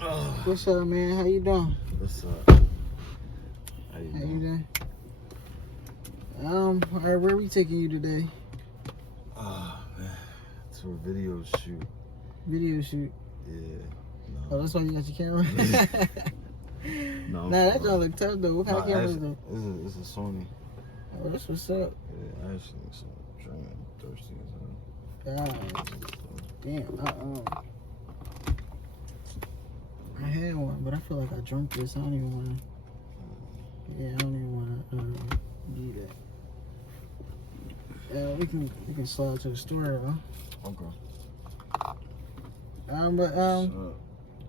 What's up, man? How you doing? What's up? How you doing? All right, where are we taking you today? Oh, man. To a video shoot. Video shoot? Yeah. No. Oh, that's why you got your camera? No. Nah, that don't look tough, though. What kind of camera is it? It's a Sony. Oh, that's what's up. Yeah, I actually think so. I'm trying thirsty as hell. Damn, I had one, but I feel like I drunk this. I don't even want to. Yeah, I don't even want to do that. We can slide to the store, huh? Okay.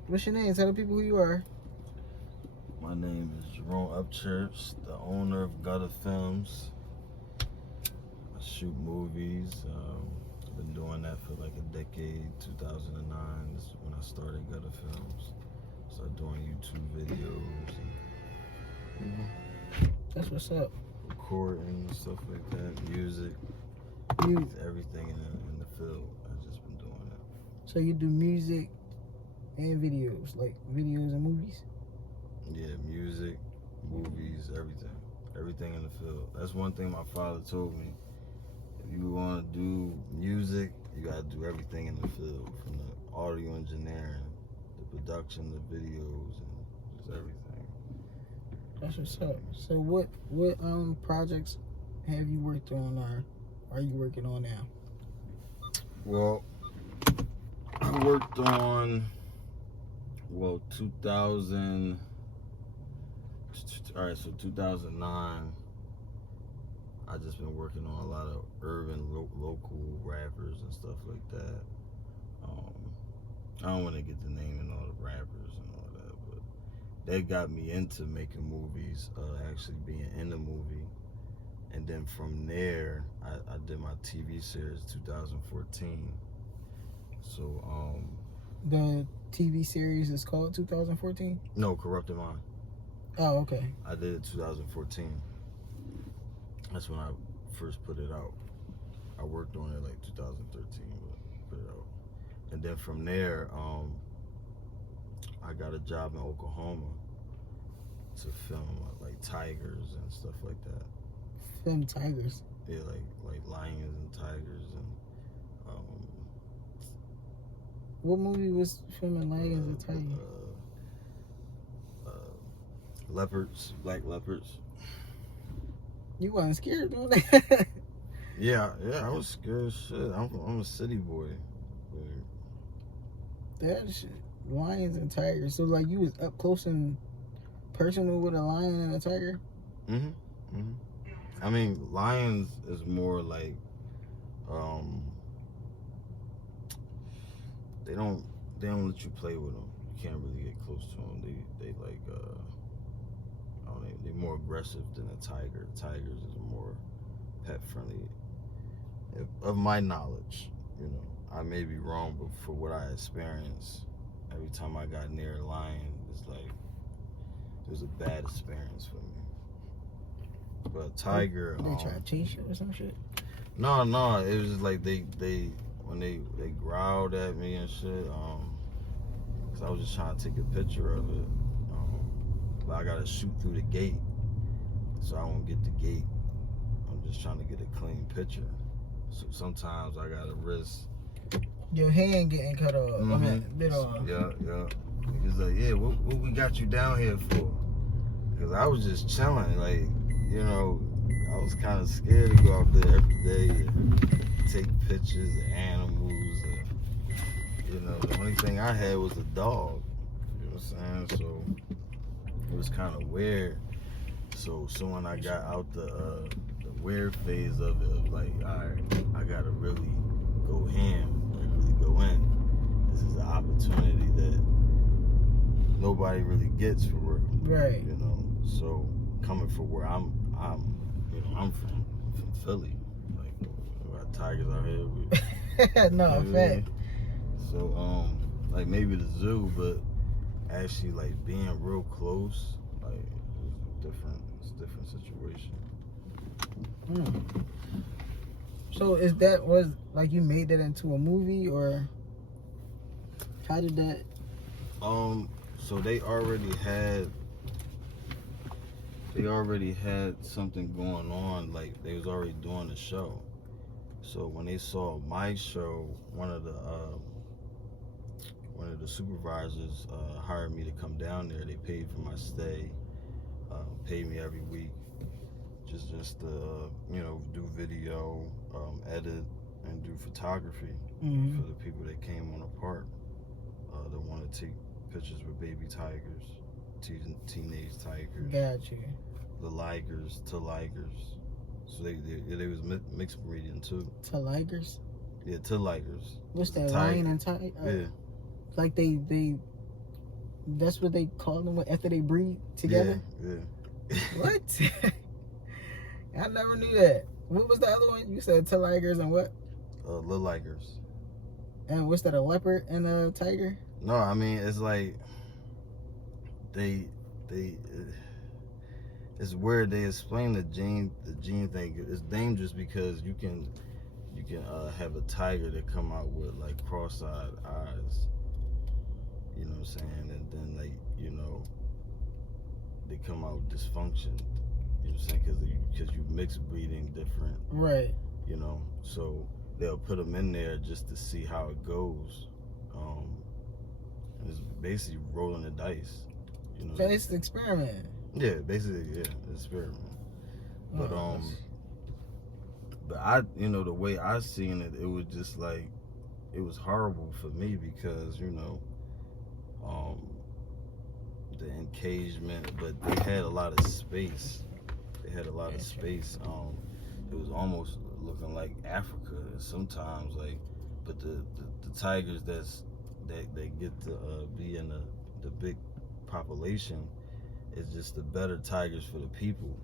What's your name? Tell the people who you are. My name is Jerome Upchurch, the owner of Gudda Films. I shoot movies. I've been doing that for like a decade. 2009 is when I started Gudda Films. Started doing YouTube videos. That's what's up. Recording and stuff like that. Music. Everything in the field. I've just been doing that. So you do music and videos, like videos and movies? Yeah, music, movies, everything. Everything in the field. That's one thing my father told me. If you want to do music, you got to do everything in the field. From the audio engineering, the production, the videos, and just everything. That's what's up. So what projects have you worked on or are you working on now? Well, I worked on 2009, I just been working on a lot of urban local rappers and stuff like that. I don't want to get the name and all the rappers and all that, but they got me into making movies, actually being in the movie. And then from there, I did my TV series 2014. So, the TV series is called 2014? No, Corrupted Mind. Oh, okay. I did it 2014. That's when I first put it out. I worked on it like 2013, but put it out. And then from there, I got a job in Oklahoma to film like tigers and stuff like that. Film tigers? Yeah, like lions and tigers and. What movie was filming lions and tigers? Leopards, black leopards. You wasn't scared doing that? Yeah, I was scared as shit. I'm a city boy. That shit, lions and tigers. So like you was up close and personal with a lion and a tiger? I mean, lions is more like, they don't let you play with them. You can't really get close to them. They like, they're more aggressive than a tiger. Tigers is more pet friendly. Of my knowledge, you know, I may be wrong, but for what I experienced, every time I got near a lion, it's like it was a bad experience for me. But a tiger, they try to chase you or some shit? No, it was just like they when they growled at me and shit. Cause I was just trying to take a picture of it. But I gotta shoot through the gate, so I won't get the gate. I'm just trying to get a clean picture. So sometimes I gotta risk your hand getting cut off. I mean, bit off. Yeah. He's like, yeah, what we got you down here for? Because I was just chilling, like, you know, I was kind of scared to go out there every day and take pictures of animals. And, you know, the only thing I had was a dog. You know what I'm saying? So it was kind of weird. So when I got out the weird phase of it, of like, all right, I gotta really go ham, like really go in. This is an opportunity that nobody really gets for real. Right. You know, so coming from where I'm from Philly. Like, we got tigers out here. No, fact. So, like maybe the zoo, but actually like being real close, like it's a different situation. So was like you made that into a movie, or how did that? So they already had something going on. Like they was already doing the show. So when they saw my show, one of the supervisors hired me to come down there. They paid for my stay, paid me every week, just to do video, edit, and do photography for the people that came on the park that want to take pictures with baby tigers, teenage tigers. Got you. The ligers. So they was mixed breeding too. Tigers? Yeah, tigers. What's that, lion and tiger? Yeah. Like they that's what they call them after they breed together? Yeah. What? I never knew that. What was the other one? You said tigers and what? Little ligers. And what's that, a leopard and a tiger? No, I mean it's like they it's weird. They explain the gene thing. It's dangerous because you can have a tiger that come out with like cross-eyed eyes. You know what I'm saying? And then they come out dysfunction. You know what I'm saying? Because you mix breeding different. Right. So they'll put them in there just to see how it goes. And it's basically rolling the dice. So it's the experiment. Yeah, basically, yeah, experiment. But but I, the way I seen it, it was just like, it was horrible for me because the engagement, but they had a lot of space. It was almost looking like Africa sometimes, like. But the tigers that get to be in the big population, it's just the better tigers for the people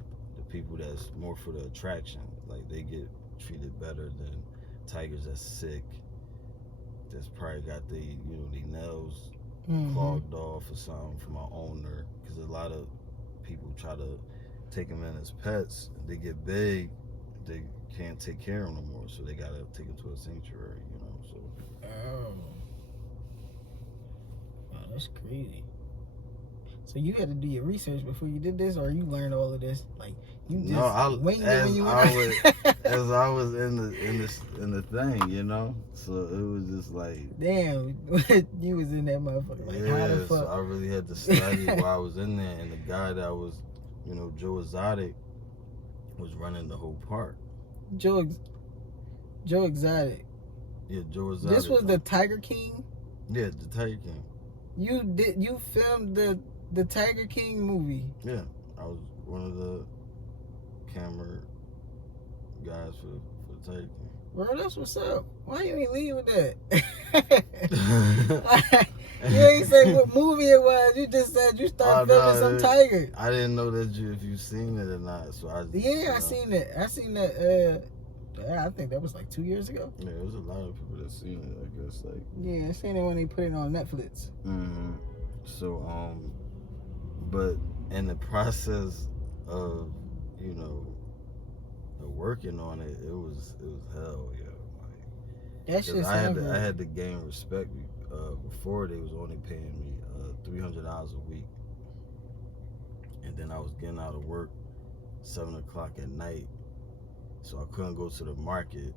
that's more for the attraction. Like they get treated better than tigers that's sick, that's probably got their nails clogged off or something from our owner. Because a lot of people try to take them in as pets. They get big, they can't take care of them no more, so they gotta take them to a sanctuary. So. Oh, that's crazy. So you had to do your research before you did this, or you learned all of this? Like you just winged it when you went as I was in the thing, So it was just like, damn, you was in that motherfucker. Like, how the fuck? So I really had to study while I was in there, and the guy that was, Joe Exotic, was running the whole park. Joe Exotic. Yeah, Joe Exotic. This was the Tiger King. Yeah, the Tiger King. You filmed the Tiger King movie. Yeah, I was one of the camera guys for the Tiger King. Bro, that's what's up. Why you ain't leave with that? You ain't say what movie it was. You just said you started filming some tiger. I didn't know that if you seen it or not. So I seen it. I seen that. I think that was like 2 years ago. Yeah, there was a lot of people that seen it. I guess Yeah, I seen it when they put it on Netflix. So but in the process of working on it, it was hell, That shit I had to gain respect. Before they was only paying me $300 a week, and then I was getting out of work 7 o'clock at night, so I couldn't go to the market,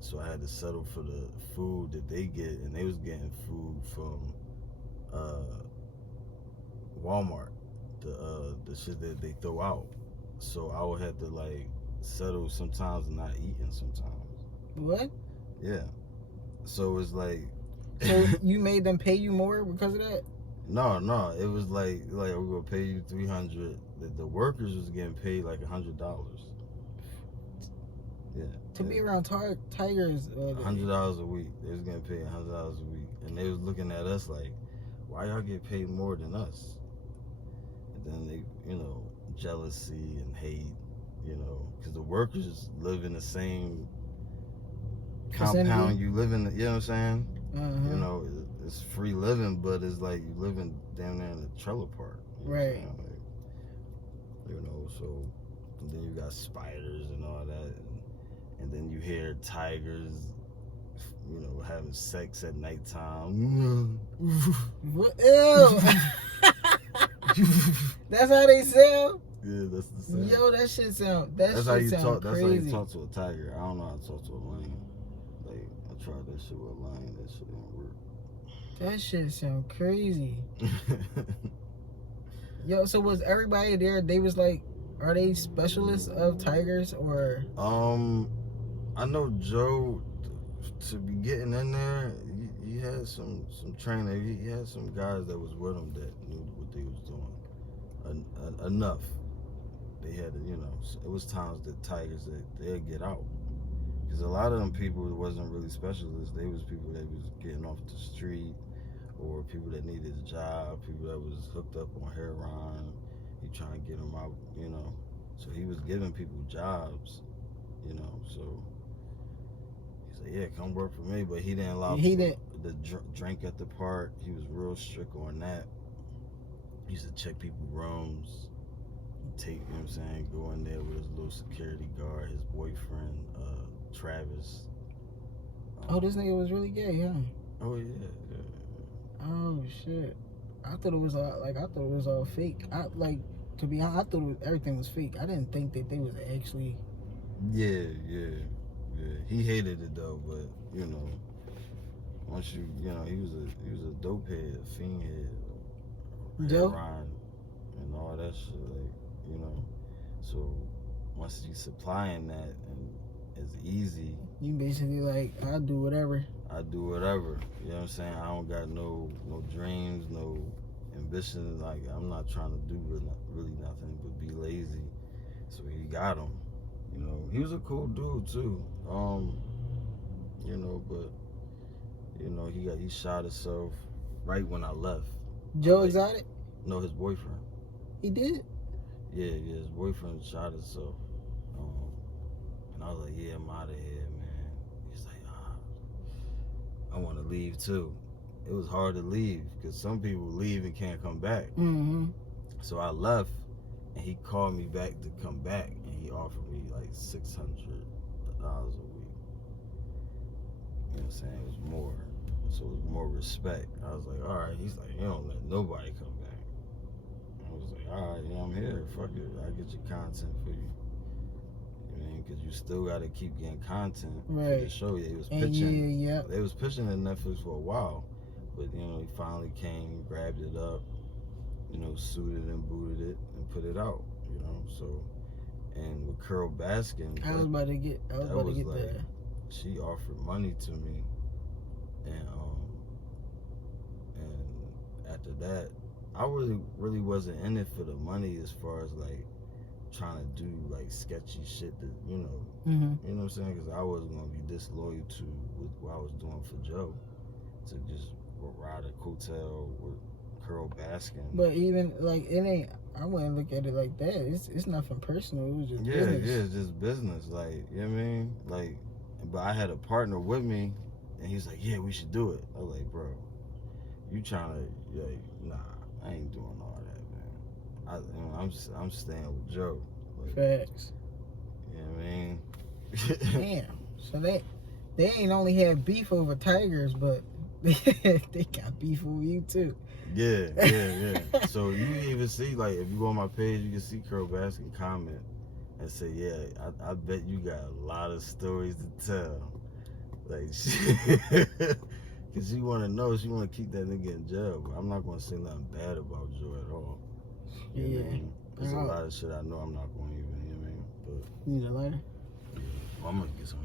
so I had to settle for the food that they get, and they was getting food from Walmart, the shit that they throw out. So I would have to like settle sometimes and not eating sometimes. What? Yeah. So it's like. So you made them pay you more because of that? No, it was like we're gonna pay you $300. The workers was getting paid like $100. Yeah. To be around tigers. $100 a week. They was getting paid $100 a week, and they was looking at us like, why y'all get paid more than us? And then they, jealousy and hate, because the workers live in the same compound you live in. You know what I'm saying? It's free living, but it's like you living down there in the trailer park. Right. So and then you got spiders and all that, and then you hear tigers, having sex at nighttime. Ew. That's how they sound? Yeah, that's the sound. Yo, that shit sound That's how you sound talk. crazy. That's how you talk to a tiger. I don't know how to talk to a lion. Like, I tried that shit with a lion. That shit didn't work. That shit sound crazy. Yo, so was everybody there? They was like, are they specialists of tigers or? I know Joe. To be getting in there, he had some trainer. He had some guys that was with him that knew what they was doing. Enough. They had to, you know. It was times that tigers that they'd get out, because a lot of them people wasn't really specialists. They was people that was getting off the street, or people that needed a job, people that was hooked up on heroin. He trying to get them out, you know. So he was giving people jobs, you know. So he said, "Yeah, come work for me," but he didn't allow the drink at the park. He was real strict on that. He used to check people's rooms. Take, you know what I'm saying, go in there with his little security guard, his boyfriend, Travis. Oh, this nigga was really gay, huh? Oh yeah. Oh shit! I thought it was all fake. To be honest, I thought everything was fake. I didn't think that they was actually. Yeah. He hated it though, but you know, once you know, he was a dope head, a fiend head, heroin, and all that shit. Like, you know, so once you supplying that and it's easy, you basically like, I do whatever. You know what I'm saying? I don't got no dreams, no ambitions. Like, I'm not trying to do really nothing but be lazy. So he got him. You know, he was a cool dude too. You know, but you know, he shot himself right when I left. Joe Exotic? No, his boyfriend. He did? Yeah, his boyfriend shot himself. And I was like, yeah, I'm out of here, man. He's like, I want to leave too. It was hard to leave because some people leave and can't come back. Mm-hmm. So I left, and he called me back to come back, and he offered me like $600 a week. You know what I'm saying? It was more. So it was more respect. I was like, all right. He's like, you don't let nobody come back. I was like, all right, yeah, I'm here. Fuck it. I'll get your content for you. You know, because you still got to keep getting content for the show. Yeah, he was pitching. Yeah. They was pitching to Netflix for a while. But, you know, he finally came, grabbed it up, you know, suited and booted it and put it out, you know. So, and with Carol Baskin, I was about to get that. She offered money to me, and after that, I really wasn't in it for the money as far as like trying to do like sketchy shit that, you know, you know what I'm saying? Because I wasn't gonna be disloyal to what I was doing for Joe, to just ride a coattail with Carol Baskin. But even like, it ain't. I wouldn't look at it like that. It's nothing personal. It was just business. Yeah, it's just business. Like, you know what I mean? Like, but I had a partner with me, and he's like, yeah, we should do it. I was like, bro, you trying to, like, nah, I ain't doing all that, man. I'm staying with Joe. Like, facts. You know what I mean? Damn. So they ain't only had beef over tigers, but they got beef over you too. Yeah. So you even see, like, if you go on my page, you can see Carol Baskin comment and say, yeah, I bet you got a lot of stories to tell. Like, because she want to know, she want to keep that nigga in jail. But I'm not going to say nothing bad about Joe at all. You know what I mean? There's a lot of shit I know I'm not going to even, you know what I mean? But, you need a lighter? Yeah. Well, I'm going to get some.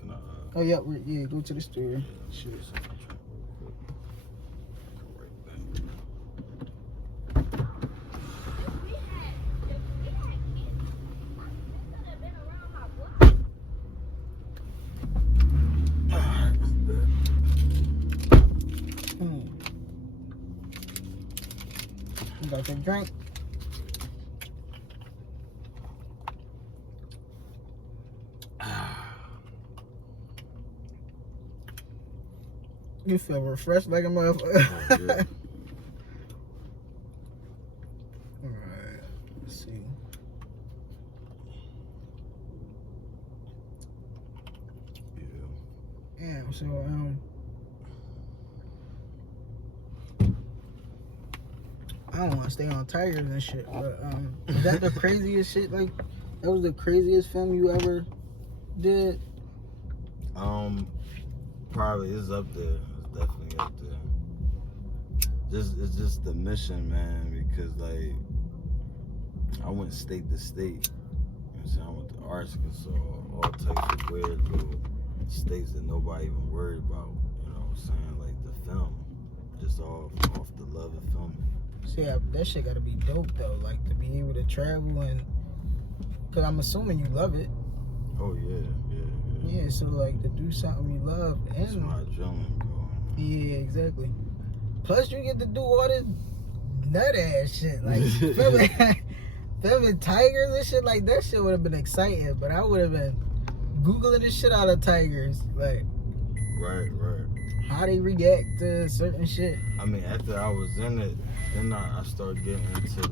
Can I? Oh, yeah, go to the store. Yeah, sure. You got your drink? You feel refreshed like a motherfucker. Oh, yeah. Alright, let's see. Yeah, so don't want to stay on tigers and shit, but is that the craziest shit? Like, that was the craziest film you ever did? Probably is up there. It's definitely up there. It's just the mission, man. Because like, I went state to state. You know what I'm saying? I went to Arkansas, all types of weird little states that nobody even worried about. You know what I'm saying? Like the film, just off the love of filming. See, that shit gotta be dope though. Like to be able to travel and, cause I'm assuming you love it. Oh yeah. Yeah, so like to do something you love and that's my adrenaline going. Yeah, exactly. Plus you get to do all this nut ass shit, like filming tigers and shit. Like that shit would have been exciting, but I would have been googling the shit out of tigers, like right. How they react to certain shit. I mean, after I was in it, then I started getting into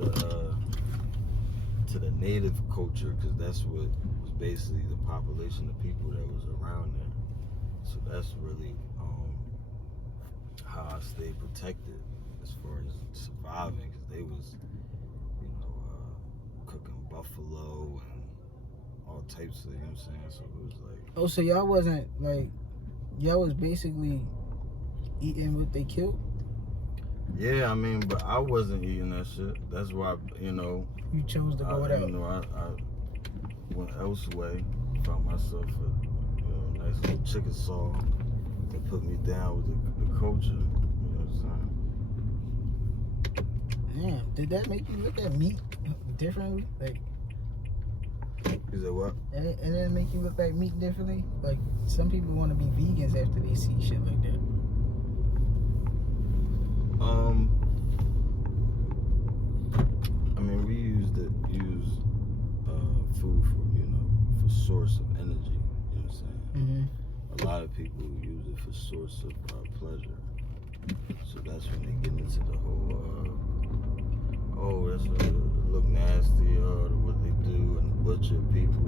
the native culture, because that's what was basically the population of people that was around there. So that's really how I stayed protected as far as surviving, because they was, cooking buffalo and all types of, you know what I'm saying? So it was like... Oh, so y'all wasn't, like, y'all was basically eating what they killed? Yeah, I mean, but I wasn't eating that shit. That's why, You chose to go without. I went elsewhere, found myself a nice little chicken saw that put me down with the culture. You know what I'm saying? Damn, did that make you look at meat differently? Like, is that what? And it make you look at meat differently? Like, some people want to be vegans after they see shit like that. I mean, we use food for source of energy. You know what I'm saying? Mm-hmm. A lot of people use it for source of pleasure. So that's when they get into the whole, that's look nasty, what they do, and butcher people,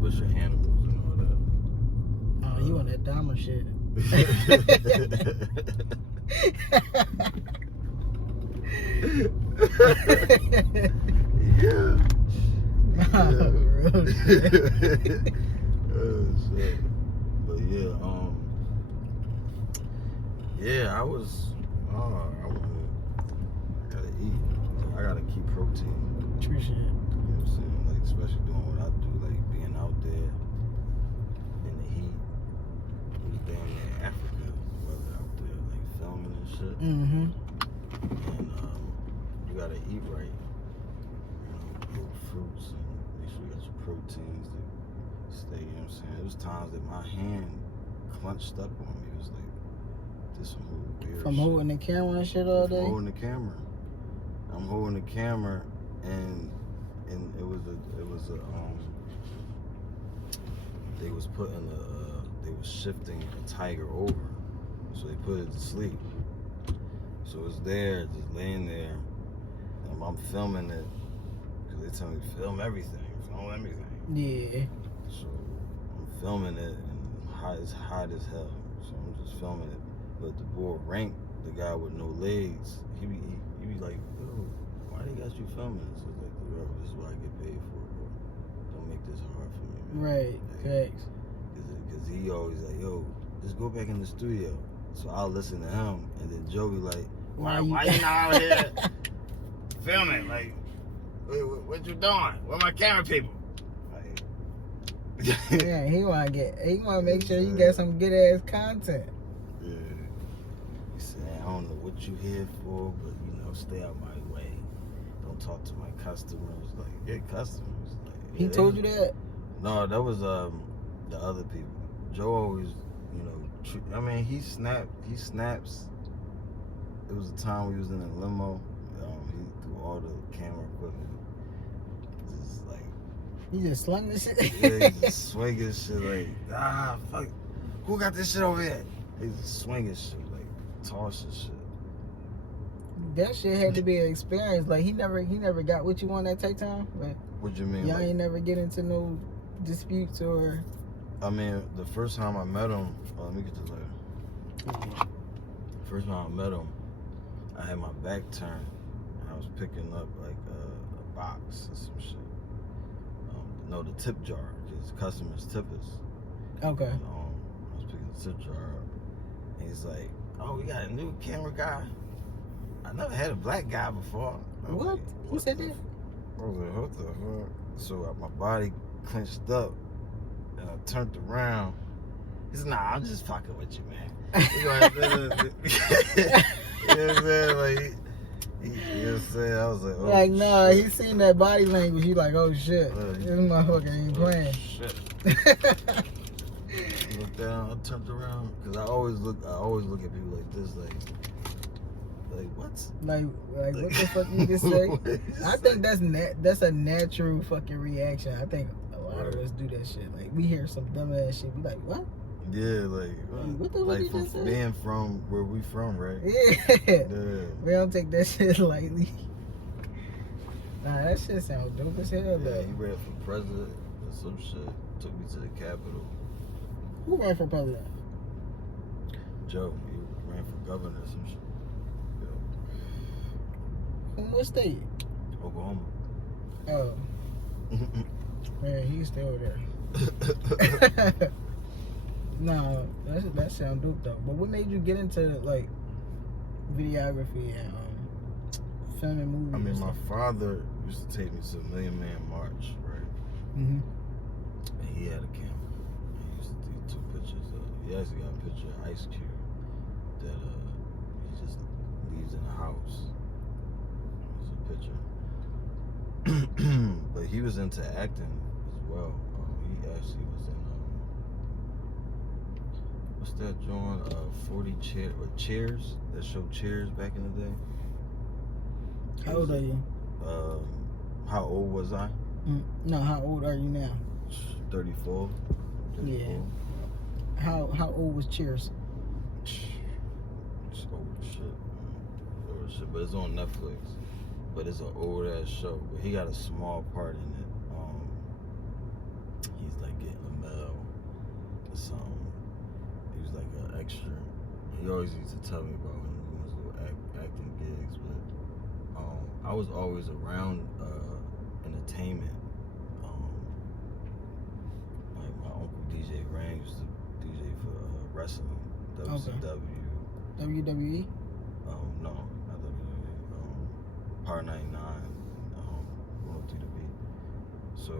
butcher animals and all that. Oh, you on that Dahmer shit. Yeah. Real shit. Shit. But yeah, I gotta eat. I gotta keep protein. True shit. You know what I'm saying? Like, especially doing what I do, like being out there in the heat. It was damn near Africa, weather out there, like filming and shit. Mm-hmm. And you gotta eat right. Grow fruits and make sure you got your proteins to stay, you know what I'm saying? There was times that my hand clenched up on me. It was like, this some weird From shit. holding the camera and shit all day? From holding the camera. I'm holding the camera, and it was they was shifting a tiger over, so they put it to sleep. So it's there, just laying there, and I'm filming it, because they tell me film everything. Yeah. So I'm filming it, and it's hot as hell. So I'm just filming it. But the boy Rank, the guy with no legs, he be like, yo, why they got you filming this? So I was like, bro, this is what I get paid for, bro. Don't make this hard for me, man. Right, facts. Because he always like, yo, just go back in the studio. So I'll listen to him, and then Joe be like, why you not out here filming? Like, what you doing? Where my camera people? Like, yeah, he wanna make sure you got some good ass content. Yeah. He said, I don't know what you here for, but stay out my way. Don't talk to my customers. Like, yeah, customers. Like, He told you that? No, that was the other people. Joe always, he snaps. It was a time we was in a limo. He threw all the camera equipment. Just like, he just slung this shit? Yeah, he just swinging shit like, fuck. Who got this shit over here? He just swinging shit, like, tossing shit. That shit had to be an experience. Like, he never got with you on that take time? Like, what you mean? Y'all ain't never get into no disputes or... I mean, the first time I met him, let me get this later. First time I met him, I had my back turned, and I was picking up like a box or some shit. No, the tip jar, because customers tip us. Okay. And, I was picking the tip jar up, and he's like, "Oh, we got a new camera guy. I never had a black guy before." What? Like, He said that? I was like, what the fuck? So my body clenched up, and I turned around. He said, "Nah, I'm just fucking with you, man." You know what I'm saying? Like, you know what I'm saying? I was like, oh, Like, nah, shit. he seen that body language. He like, oh shit, this motherfucker ain't playing. Shit. I looked down, I turned around, because I always look at people like this, like what? Like what the fuck you just say? I think that's a natural fucking reaction. I think a lot of us do that shit. Like, we hear some dumb ass shit, we like, what? Yeah, like what the fuck like you from just say? being from where we from, right? Yeah. We don't take that shit lightly. Nah, that shit sounds dope as hell, Yeah, though. he ran for president or some shit. Took me to the Capitol. Who ran for president? Joe, he ran for governor or some shit. From what state? Oklahoma. Oh. Man, he's still there. Nah, that sound dope though. But what made you get into like videography and filming movies? I mean, my father used to take me to Million Man March, right? Mm-hmm. And he had a camera. He took pictures of. He actually got a picture of Ice Cube that he just leaves in the house. It's a picture. But he was into acting as well. He actually was in what's that joint? 40 Cheers. That show Cheers back in the day. How old are you? How old was I? No, how old are you now? 34. Yeah. How old was Cheers? It's old shit. Old shit. But it's on Netflix. But it's an old ass show. But he got a small part in it. He's like getting a medal or something. He was like an extra. He always used to tell me about when he was little acting gigs. But I was always around entertainment. Like my uncle DJ Rang used to DJ for wrestling, WCW. WWE? No, not WWE. Power 99. Going through the beat. So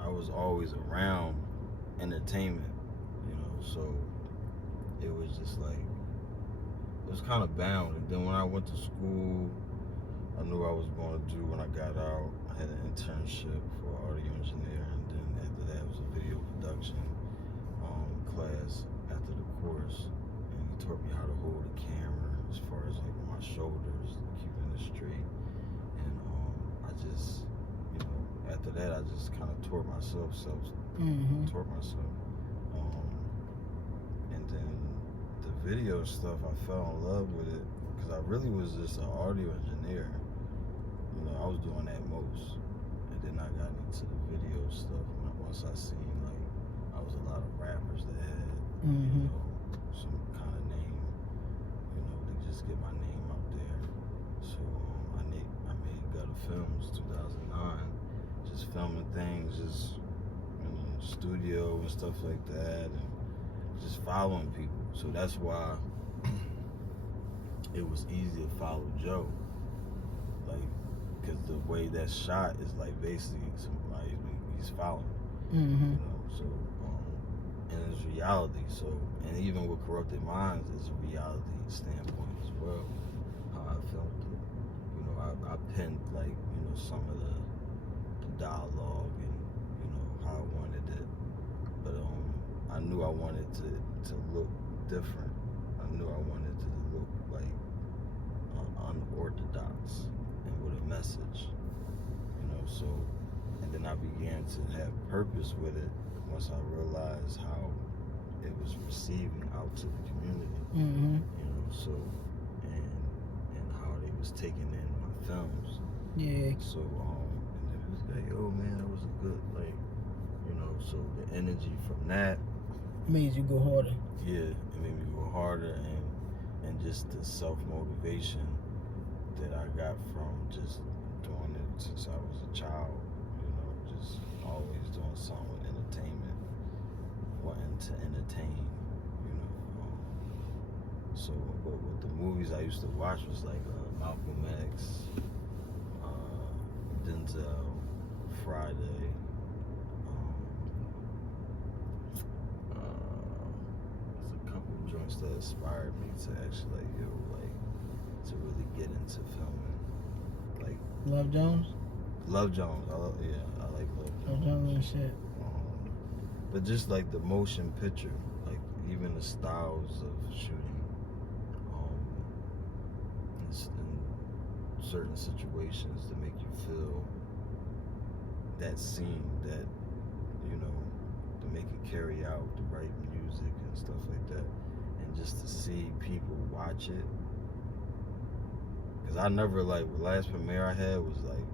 I was always around entertainment, you know. So it was just like it was kind of bound. And then when I went to school, I knew I was going to do when I got out. I had an internship for audio engineer, and then after that it was a video production class after the course. And he taught me how to hold a camera as far as like my shoulders, keeping it straight. And I just, you know, after that I just kind of taught myself. And then the video stuff, I fell in love with it because I really was just an audio engineer. You know, I was doing that most. And then I got into the video stuff once I seen like I was a lot of rappers that had you know, some kind of name, you know, they just get my name out there. So I made Gudda Films 2009, just filming things, just in the studio and stuff like that, and just following people. So that's why it was easy to follow Joe, like, because the way that's shot is like basically somebody he's following, you know. So and it's reality. So, and even with Corrupted Minds, it's a reality standpoint as well. How I felt it. You know, I penned like, you know, some of the dialogue and, you know, how I wanted it. But I knew I wanted to look different. I knew I wanted to look like unorthodox and with a message. You know, so, and then I began to have purpose with it once I realized how it was receiving out to the community, you know, so, and how they was taking in my films. Yeah. So, and it was like, oh man, that was a good, like, you know, so the energy from that made you go harder. Yeah, it made me go harder, and just the self-motivation that I got from just doing it since I was a child, you know, just always doing something with entertainment, wanting to entertain, you know. So, but with the movies I used to watch was like Malcolm X, Denzel, Friday. There's a couple of joints that inspired me to actually to really get into filming. Like Love Jones? Love Jones. I like Love Jones. Love Jones and shit. But just like the motion picture, like even the styles of shooting, in certain situations to make you feel that scene, that, you know, to make it carry out the right music and stuff like that, and just to see people watch it. Cause I never, like, the last premiere I had was like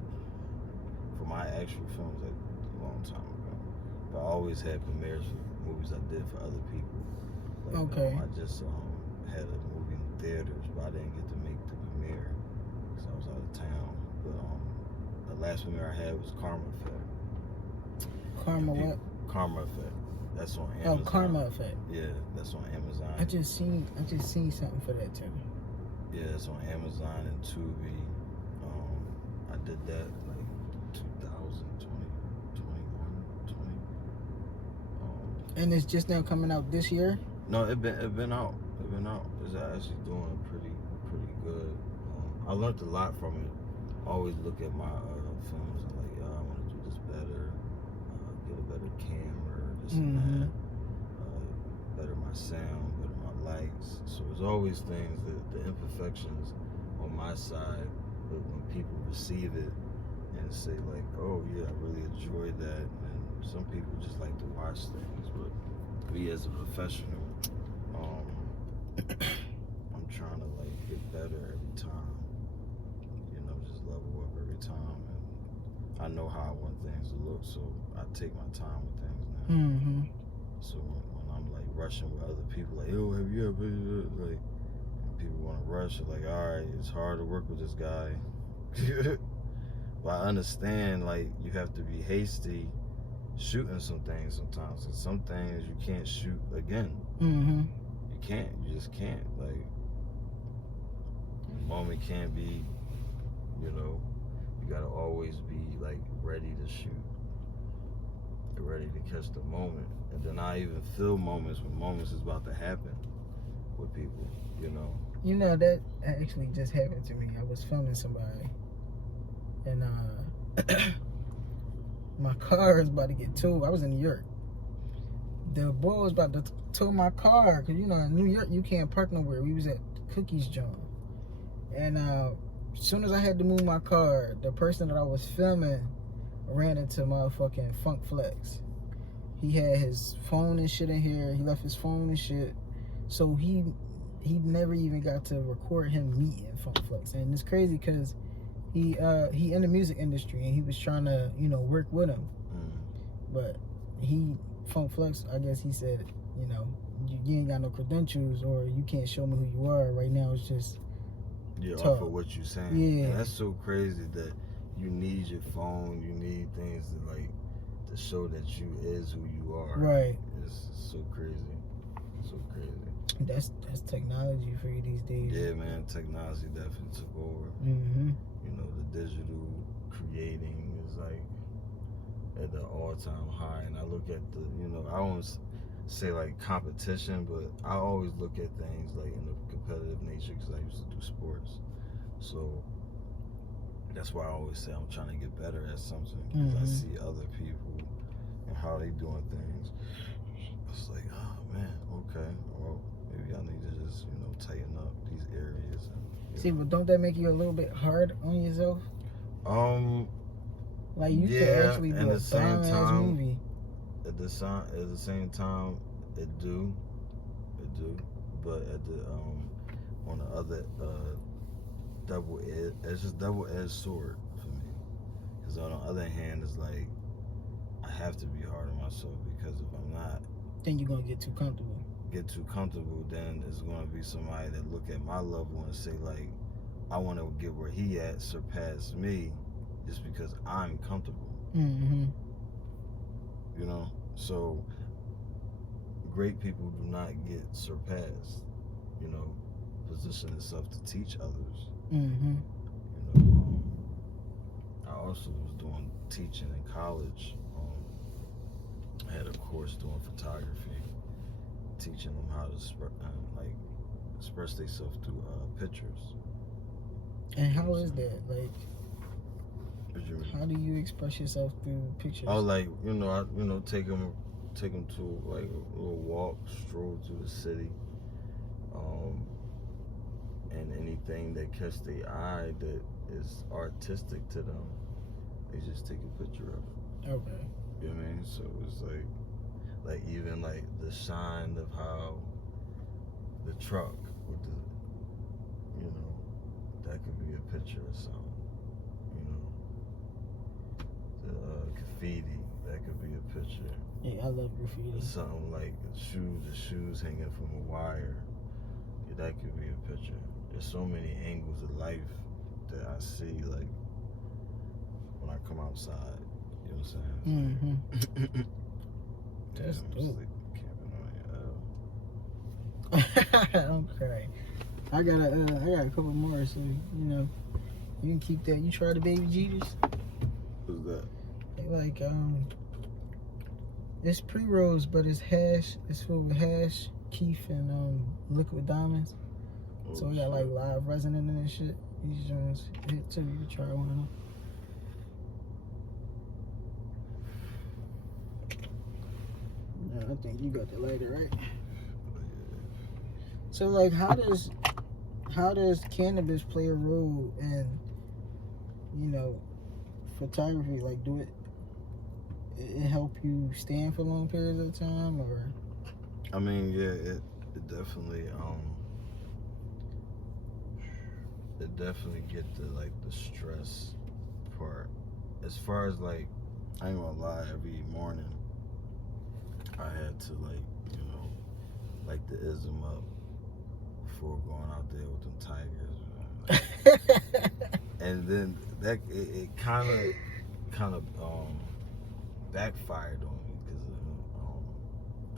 for my actual films, like a long time ago. But I always had premieres for movies I did for other people. Like, Okay. I just had a movie in theaters, but I didn't get to make the premiere because I was out of town. But the last premiere I had was Karma Effect. Karma what? Karma Effect. That's on Amazon. Oh, Karma Effect. Yeah, that's on Amazon. I just seen something for that too. Yeah, it's on Amazon and Tubi. I did that like 2020, 21, 20. And it's just now coming out this year? No, it been out. It's actually doing pretty good. I learned a lot from it. I always look at my films and like, I want to do this better, get a better camera, this and that, better my sound, better my lights. So there's always things that the imperfections on my side, but when people receive it and say like, oh yeah, I really enjoyed that, and some people just like to watch things, but me as a professional, I'm trying to like get better every time, you know, just level up every time, and I know how I want things to look, so I take my time with things now. Mm-hmm. So when I'm like rushing with other people, like, yo, have you ever, like, people want to rush, like, all right, it's hard to work with this guy. But I understand, like, you have to be hasty shooting some things sometimes, and some things you can't shoot again. Mm-hmm. You just can't, like, the moment can't be, you know, you gotta always be like ready to shoot, ready to catch the moment. And then I even feel moments when moments is about to happen with people, you know. You know, that actually just happened to me. I was filming somebody, and my car is about to get towed. I was in New York. The boy was about to tow my car, because, you know, in New York, you can't park nowhere. We was at Cookies John. And as soon as I had to move my car, the person that I was filming ran into motherfucking Funk Flex. He had his phone and shit in here. He left his phone and shit. So he never even got to record him meeting Funk Flex. And it's crazy because he in the music industry, and he was trying to, you know, work with him. But Funk Flex, I guess he said, you know, you ain't got no credentials, or you can't show me who you are. Right now it's just off of what you're saying. Yeah. And that's so crazy that you need your phone, you need things to like to show that you is who you are. Right. It's so crazy. So crazy. That's technology for you these days. Yeah, man, technology definitely took over. Mm-hmm. You know, the digital creating is like at the all-time high, and I look at the, you know, I don't say like competition, but I always look at things like in the competitive nature because I used to do sports. So that's why I always say I'm trying to get better at something, because I see other people and how they doing things. It's like, oh man, okay, well, maybe I need to just, you know, tighten up these areas. And, See, but don't that make you a little bit hard on yourself? Like, you could actually do a bomb-ass movie. At the same time, it do. But at the on the other it's just double-edged sword for me. Because on the other hand, it's like I have to be hard on myself, because if I'm not, then you're gonna get too comfortable. get too comfortable, then it's gonna be somebody that look at my level and say like, I want to get where he at, surpass me, just because I'm comfortable. Mm-hmm. You know, so great people do not get surpassed. You know, position itself to teach others. Mm-hmm. You know, I also was doing teaching in college. I had a course doing photography, teaching them how to express themselves through pictures. And how is that? Like, What you mean? how do you express yourself through pictures? Oh, like take them to like a little walk, stroll through the city, and anything that catch their eye that is artistic to them, they just take a picture of it. Okay. You know what I mean? So it's like even like the shine of how the truck with the, that could be a picture or something. The graffiti, that could be a picture. Yeah, I love graffiti. Or something like the shoes hanging from a wire. Yeah, that could be a picture. There's so many angles of life that I see, like when I come outside. You know what I'm saying? That's dope. Camping on I'm crying. I got a couple more, so you can keep that. You try the baby Jeeters? What's that? They like it's pre-rolls, but it's hash. It's filled with hash, keef, and liquid diamonds. Oh, So we got like live resin in it and shit. These joints hit too. You can try one of them. I think you got the lighter, right? So like, how does cannabis play a role in, photography? Like, do it help you stand for long periods of time, or? I mean, yeah, it definitely get the stress part. As far as like, I ain't gonna lie, every morning I had to like the ism up before going out there with them tigers. And then that it kind of backfired on me because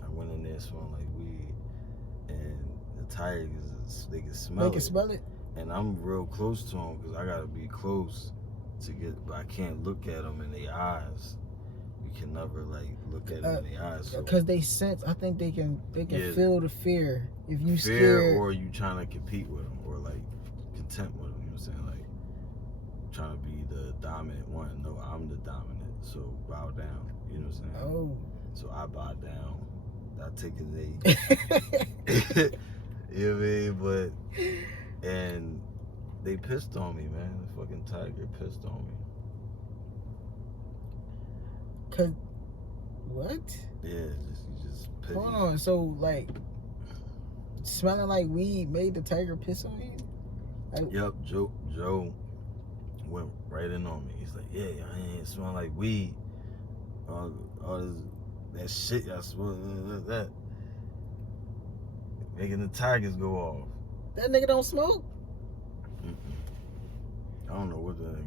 I went in there smelling like weed, and the tigers, they can smell it. They can smell it. And I'm real close to them because I gotta be close to get, but I can't look at them in their eyes. You can never like look at them in their eyes. Because they sense. I think they can feel the fear. If you scared, or you trying to compete with them, or like content with them. You know what I'm saying? Like trying to be the dominant one. No, I'm the dominant. So bow down. You know what I'm saying? Oh. So I bow down. I take a knee. You know what I mean? But and they pissed on me, man. The fucking tiger pissed on me. Cause what? Yeah, you just pissed. Hold on. So like, smelling like weed made the tiger piss on you? Like, yep, Joe went right in on me. He's like, yeah, I ain't smelling like weed. All that shit y'all smell, that making the tigers go off. That nigga don't smoke? I don't know what the nigga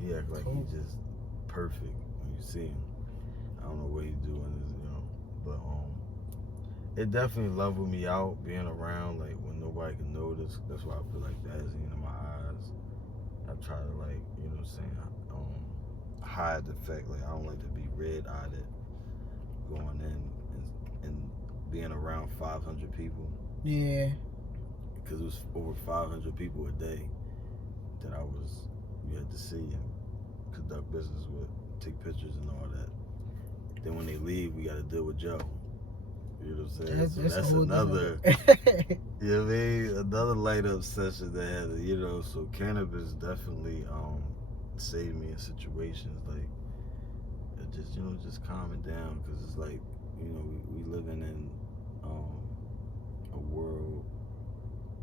do. He act like he's just perfect when you see him. I don't know what he's doing, but it definitely leveled me out being around like when nobody can notice. That's why I put like Vaseline in my eyes. I try to like, you know what I'm saying, hide the fact like I don't like to be red-eyed going in and being around 500 people. Yeah. Because it was over 500 people a day that you had to see and conduct business with, take pictures and all that. Then when they leave, we got to deal with Joe. You know what I'm saying? That's another, you know what I mean? Another light up session that had, so cannabis definitely saved me in situations like just calming down, because it's like, we living in a world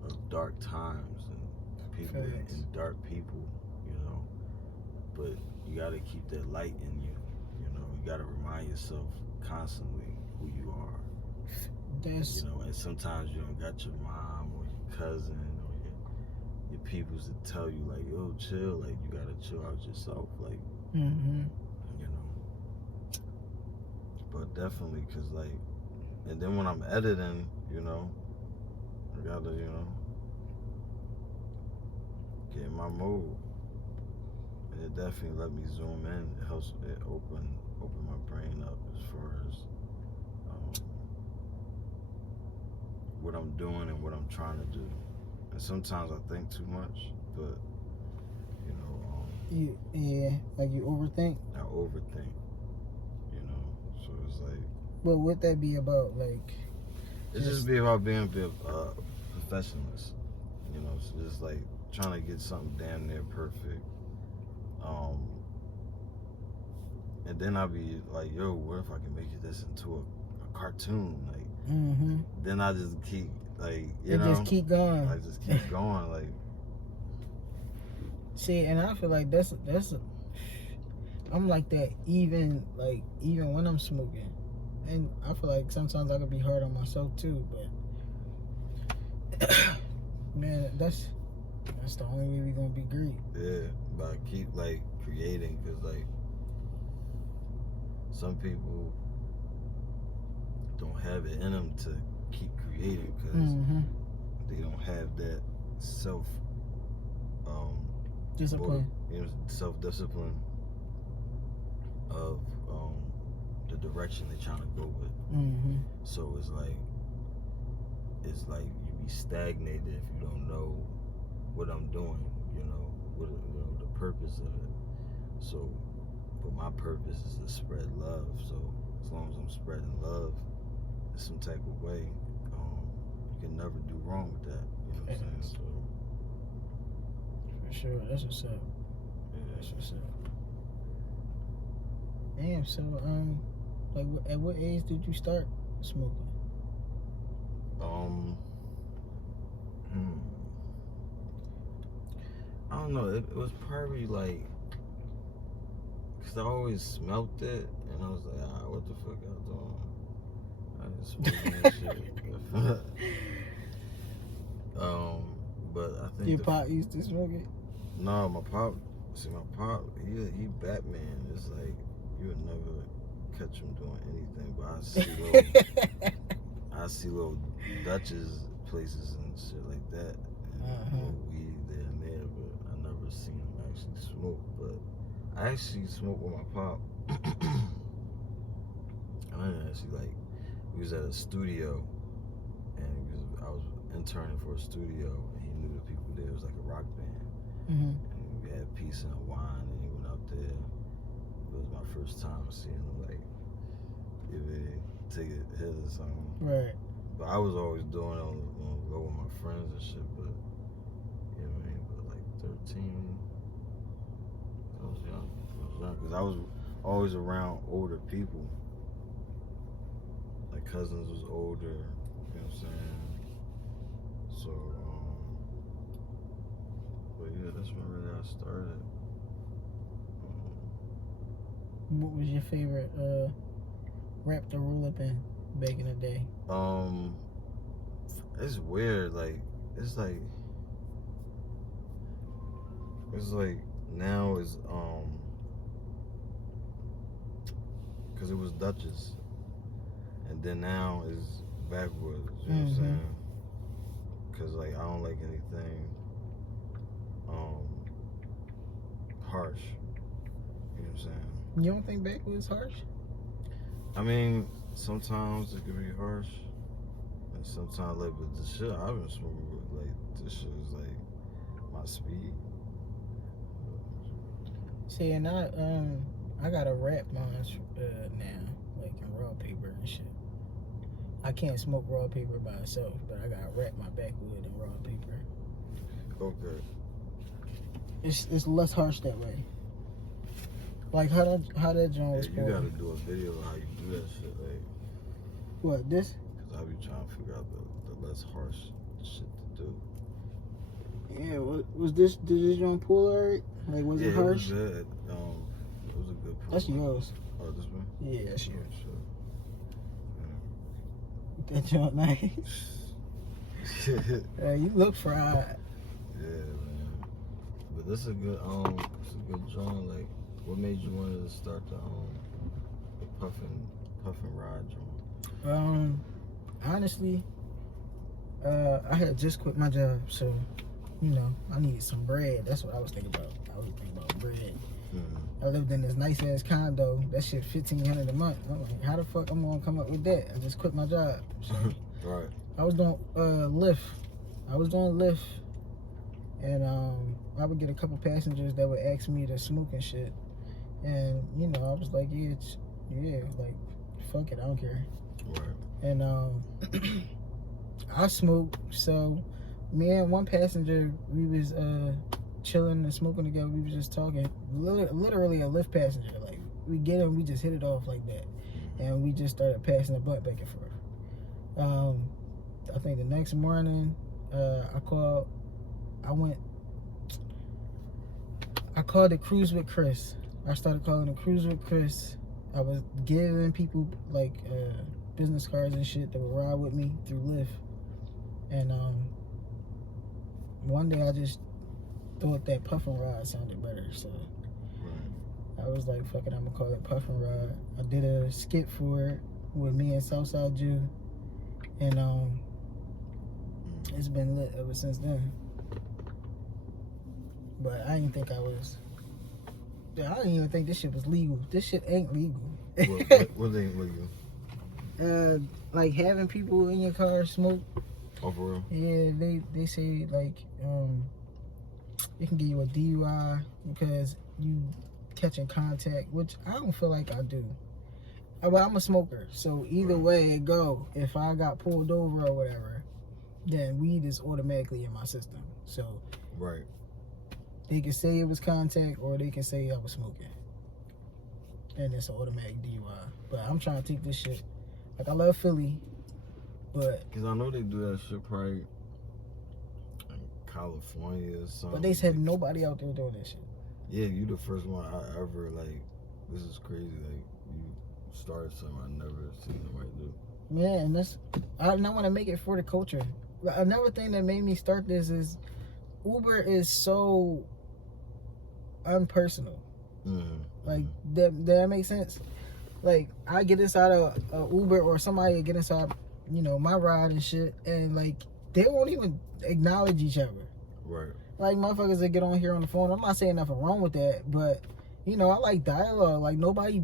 of dark times and people and dark people, but you got to keep that light in you, you got to remind yourself constantly who you are, That's You know, and sometimes you don't got your mom or your cousin or your peoples to tell you like, yo, chill, like you gotta chill out yourself, like, you know. But definitely, cause like, and then when I'm editing, you know, I gotta, you know, get in my mode. And it definitely let me zoom in. It helps it open my brain up as far as what I'm doing and what I'm trying to do. And sometimes I think too much, but you know, yeah, like you overthink. I overthink. You know, so it's like. What would that be about? Like, It's just be about being a professionalist. You know, so just like trying to get something damn near perfect. And then I'll be like, yo, what if I can make this into a cartoon? Like, then I just keep, like, you know. Just keep going. I just keep going, like. See, and I feel like I'm like that even when I'm smoking. And I feel like sometimes I could be hard on myself too, but man, that's the only way we're gonna be great. Yeah, but I keep like creating, cause like some people don't have it in them to keep creating, cause they don't have that self discipline. You know, self-discipline of the direction they're trying to go with. So it's like you be stagnated if you don't know what I'm doing, you know, the purpose of it. So, but my purpose is to spread love. So as long as I'm spreading love in some type of way, you can never do wrong with that. You know what I'm saying? So, for sure, that's what's up. Yeah. That's what's up. Damn. So like, at what age did you start smoking? I don't know. It was probably like, cause I always smelt it, and I was like, what the fuck I was doing? I didn't smoke that shit. But I think Your pop used to smoke it? No, my pop, he Batman. It's like you would never catch him doing anything, but I see little Dutchess places and shit like that, and little weed there and there, but I never seen him actually smoke. But I actually smoked with my pop. I didn't actually like. We was at a studio, and I was interning for a studio, and he knew the people there. It was like a rock band, and we had pizza and wine, and he went out there. It was my first time seeing him like take a hit or something. Right. But I was always doing it on the low with my friends and shit. But you know what I mean. But like 13, I was young because I was always around older people. Like cousins was older. You know what I'm saying? So, but yeah, that's when really I started. What was your favorite rap to roll up in back in the day? It's weird. Like it's like now is because it was Dutchess, and then now is Backwoods. You know what I'm saying? Because like I don't like anything harsh. You know what I'm saying? You don't think Backwoods harsh? I mean, sometimes it can be harsh, and sometimes like, but the shit I've been smoking with, like this shit is like my speed. See, and I gotta wrap mine now, like in raw paper and shit. I can't smoke raw paper by itself, but I gotta wrap my backwood in raw paper. Okay. It's less harsh that way. Like how that joint was You gotta do a video of how you do that shit, like. What, this? Cause I be trying to figure out the less harsh shit to do. Yeah, was this? Did this joint pull alright? Like, was it harsh? Yeah, it was good. It was a good pull. That's yours. Oh, this one? Yeah, that's yours. Sure. That joint nice. You look fried. Yeah, man. But this is a good joint. Like, what made you want to start the puffin ride joint? Honestly, I had just quit my job, so I needed some bread. That's what I was thinking about. I was thinking about bread. I lived in this nice ass condo. That shit $1,500 a month. I'm like, how the fuck I'm gonna come up with that? I just quit my job. So right. I was doing Lyft. And I would get a couple passengers that would ask me to smoke and shit. And I was like, like fuck it, I don't care. Right. And I smoked, so me and one passenger, we was chilling and smoking together. We was just talking, literally a Lyft passenger. Like, we get him, we just hit it off like that, and we just started passing the butt back and forth. I think the next morning, I called the Cruise with Chris. I started calling the Cruise with Chris. I was giving people like business cards and shit that would ride with me through Lyft. And one day I just thought that Puffin' Rod sounded better, so I was like, fuck it, I'm gonna call it Puffin' Rod. I did a skit for it with me and Southside Jew, and it's been lit ever since then. But I didn't think I didn't even think this shit was legal. This shit ain't legal. What ain't legal? Like having people in your car smoke. Oh, for real? Yeah, they say like it can give you a DUI because you catching contact, which I don't feel like I do. But I'm a smoker, so either way it go. If I got pulled over or whatever, then weed is automatically in my system. So right. They can say it was contact, or they can say I was smoking, and it's an automatic DUI. But I'm trying to take this shit. Like, I love Philly, but because I know they do that shit probably in California or something. But they said nobody out there doing that shit. Yeah, you the first one I ever like. This is crazy. Like, you started something I never seen nobody do. Yeah, and I want to make it for the culture. Another thing that made me start this is Uber is so unpersonal. Like, that makes sense. Like, I get inside a Uber, or somebody get inside, my ride and shit, and like they won't even acknowledge each other. Right. Like, motherfuckers that get on here on the phone. I'm not saying nothing wrong with that, but I like dialogue. Like, nobody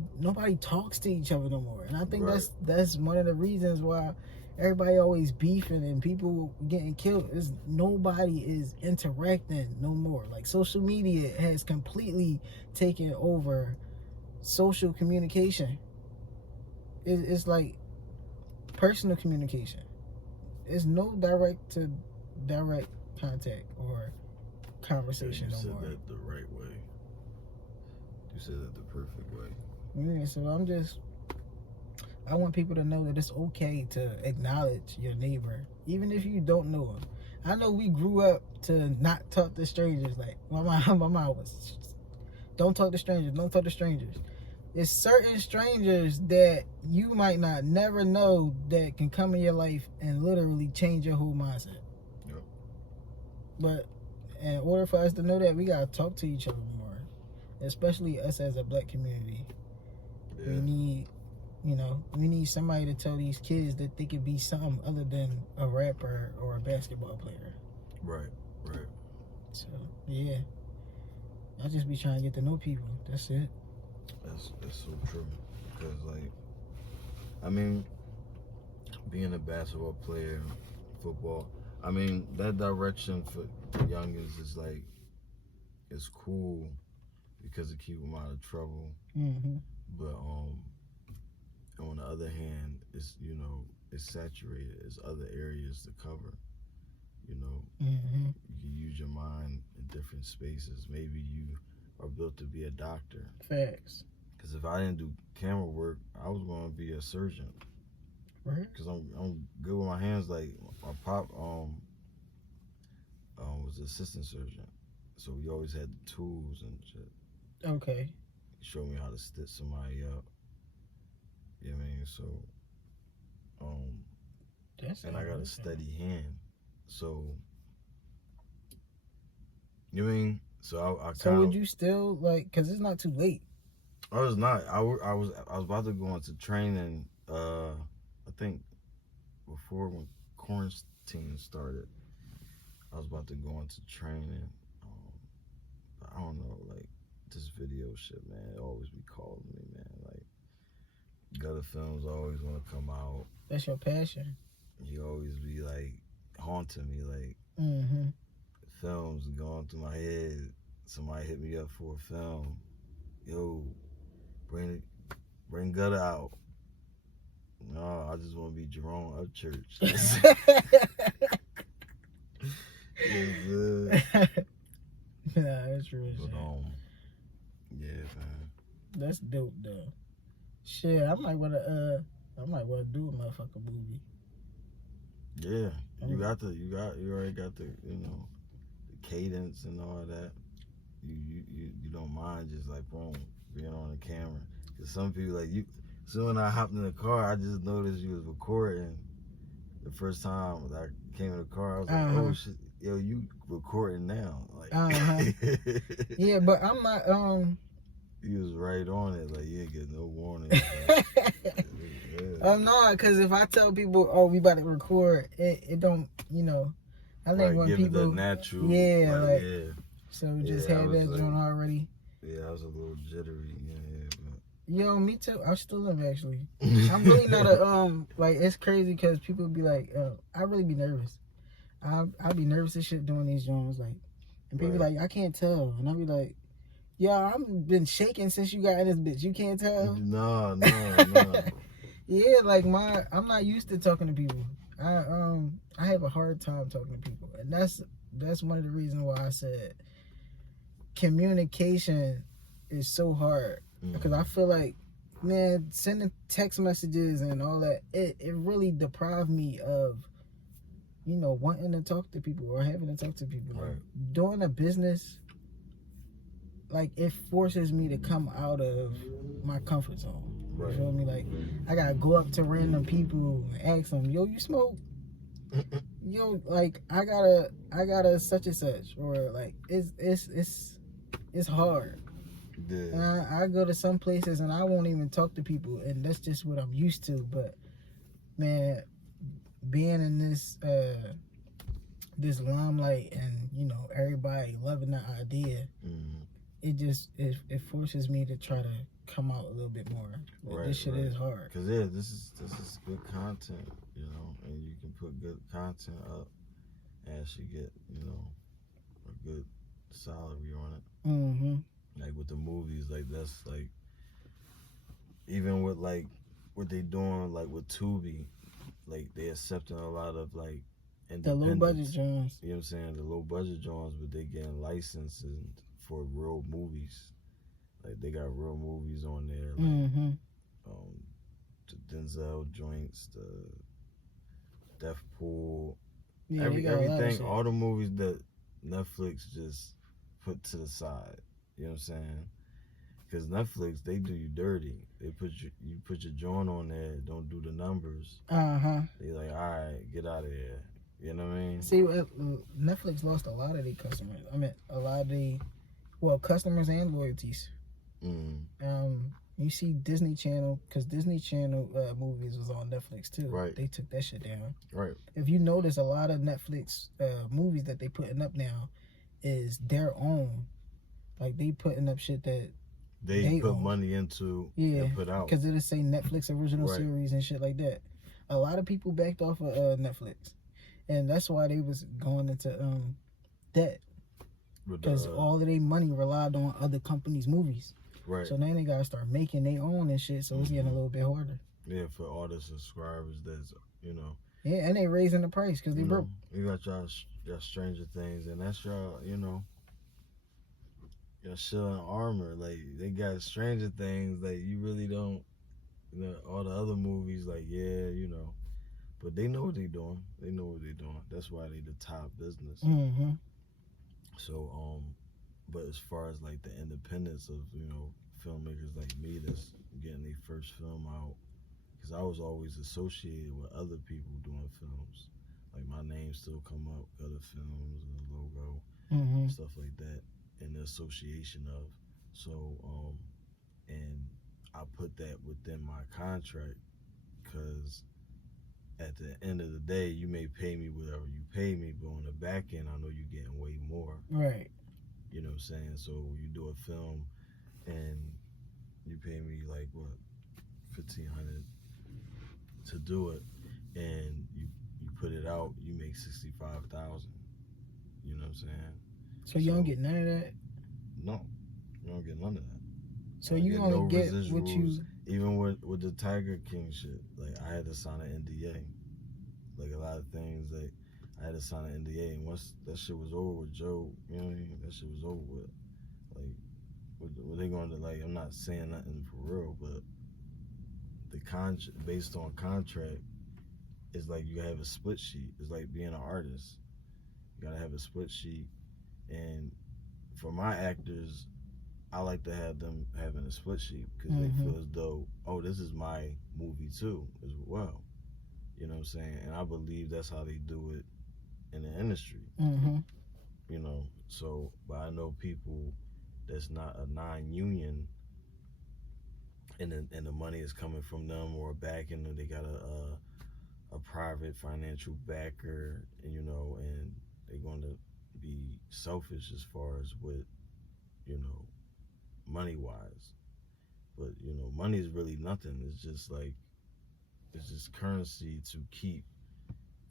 talks to each other no more, and I think that's one of the reasons why everybody always beefing and people getting killed is nobody is interacting no more. Like, social media has completely taken over social communication. It's like personal communication. There's no direct to direct contact or conversation no more. You said that the right way. You said that the perfect way. Yeah, so I want people to know that it's okay to acknowledge your neighbor, even if you don't know him. I know we grew up to not talk to strangers. Like, my mom was, don't talk to strangers, don't talk to strangers. It's certain strangers that you might not never know that can come in your life and literally change your whole mindset. Yep. But in order for us to know that, we gotta talk to each other more, especially us as a black community. Yeah. We need somebody to tell these kids that they could be something other than a rapper or a basketball player. Right. So, yeah. I just be trying to get to know people. That's it. That's so true. Because, like, I mean, being a basketball player, football, I mean, that direction for the youngins is, like, it's cool because it keeps them out of trouble. Mm-hmm. But, on the other hand, it's, it's saturated. There's other areas to cover, Mm-hmm. You can use your mind in different spaces. Maybe you are built to be a doctor. Facts. Because if I didn't do camera work, I was going to be a surgeon. Right. Because I'm good with my hands. Like, my pop was an assistant surgeon. So we always had the tools and shit. Okay. He showed me how to stitch somebody up. You know what I mean? So, and I got a steady hand. So, you mean? So I So would you still like? Cause it's not too late. I was not. I was about to go into training. I think before when quarantine started, I was about to go into training. But I don't know, like this video shit, man. It always be calling me, man. Like Gudda films always want to come out. That's your passion. You always be like haunting me, like films going through my head. Somebody hit me up for a film. Yo, bring Gudda out. No, I just want to be Jerome Upchurch. Nah, that's real shit. Yeah, man. That's dope though. Shit, I might wanna do a motherfucking movie. Yeah, you already got the, the cadence and all that. You don't mind just like boom being on the camera. Cause some people like you. So when I hopped in the car, I just noticed you was recording. The first time I came in the car, I was like, oh shit, yo, you recording now? Like, yeah, but I'm not. You was right on it, like you ain't get no warning. I'm not, cause if I tell people, oh, we about to record, it don't, I think when give people, it the natural, so just have that joint already. Yeah, I was a little jittery, Yo, me too. I still am actually. I'm really not a like. It's crazy because people be like, I really be nervous. I be nervous as shit doing these joints, like, and people be like, I can't tell, and I be like, yeah, I've been shaking since you got in this bitch. You can't tell. No. Yeah, like I'm not used to talking to people. I have a hard time talking to people, and that's one of the reasons why I said communication is so hard. Because I feel like, man, sending text messages and all that, it really deprived me of, wanting to talk to people or having to talk to people. Right. Like, doing a business, like, it forces me to come out of my comfort zone. Right. You feel me? Like, I gotta go up to random people and ask them, yo, you smoke? Yo, like, I gotta such and such, or like, it's hard. Yeah. And I go to some places and I won't even talk to people, and that's just what I'm used to. But man, being in this this limelight and everybody loving the idea, it forces me to try to come out a little bit more. But this shit is hard. Cause this is good content, and you can put good content up and actually get a good salary on it. Like with the movies, like that's like even with like what they doing like with Tubi, like they accepting a lot of like the low budget joints. You know what I'm saying? The low budget joints, but they getting licenses for real movies. Like they got real movies on there, like the Denzel joints, the Death Pool, everything, all the movies that Netflix just put to the side. You know what I'm saying? Because Netflix, they do you dirty. They you put your joint on there, don't do the numbers. They like, all right, get out of here. You know what I mean? See, Netflix lost a lot of their customers. I mean, a lot of customers and loyalties. You see Disney Channel, because Disney Channel movies was on Netflix too. Right. They took that shit down. Right. If you notice, a lot of Netflix movies that they putting up now is their own. Like, they putting up shit that they put money into and put out. Because it'll say Netflix original series and shit like that. A lot of people backed off of Netflix. And that's why they was going into debt. Because all of their money relied on other companies' movies. Right. So now they got to start making their own and shit, so it's getting a little bit harder. Yeah, for all the subscribers that's, Yeah, and they raising the price because they broke. You got y'all Stranger Things, and that's y'all, your shit in armor. Like, they got Stranger Things, like, you really don't, all the other movies, like, but they know what they doing. That's why they the top business. So, but as far as, like, the independence of, filmmakers like me that's getting their first film out, because I was always associated with other people doing films. Like my name still come up, Gudda Films and the logo, stuff like that, and the association of. So, and I put that within my contract because at the end of the day, you may pay me whatever you pay me, but on the back end, I know you're getting way more. Right. You know what I'm saying? So you do a film and you pay me like what, $1,500 to do it, and you put it out, you make $65,000. You know what I'm saying? So you don't get none of that? No, you don't get none of that. So you only get what you... Even with the Tiger King shit, like I had to sign an NDA. Like a lot of things, like I had to sign an NDA, and once that shit was over with Joe, you know what I mean? That shit was over with. Like, what they going to, like, I'm not saying nothing for real, but the contract, based on contract, is like you have a split sheet. It's like being an artist. You gotta have a split sheet, and for my actors, I like to have them having a split sheet because they feel as though, oh, this is my movie too, as well. You know what I'm saying? And I believe that's how they do it in the industry. You know, so, but I know people that's not a non-union, and the money is coming from them or backing, or they got a private financial backer, and you know, and they're going to be selfish as far as with, you know, money wise. But you know, money is really nothing. It's just like, it's just currency to keep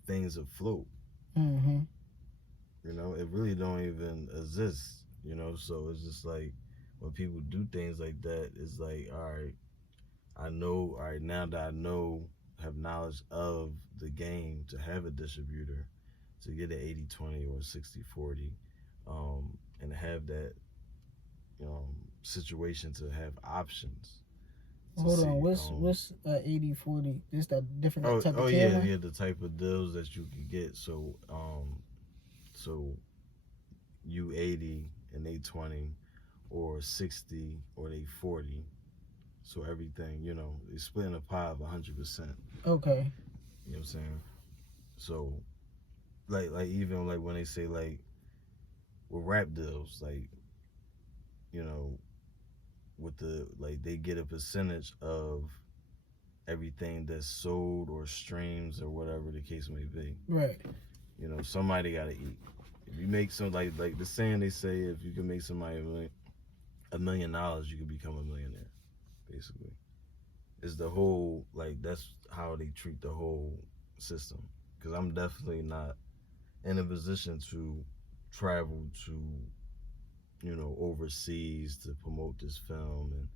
things afloat. You know, it really don't even exist, you know. So it's just like when people do things like that, it's like, all right, I know, all right, now that I know, have knowledge of the game, to have a distributor, to get an 80-20 or 60-40, and have that situation to have options. Hold on, what's 80-40? This that different type of camera? Yeah, the type of deals that you can get. So so you 80 and they 20, or 60 or they 40. So everything, you know, they splitting a pie of 100%. Okay. You know what I'm saying? So like even like when they say like with rap deals, like, you know, with the, like, they get a percentage of everything that's sold or streams or whatever the case may be. Right. You know, somebody got to eat. If you make some, like the saying they say, if you can make somebody $1 million, you can become a millionaire, basically. It's the whole, like, that's how they treat the whole system. Because I'm definitely not in a position to travel to, you know, overseas to promote this film, and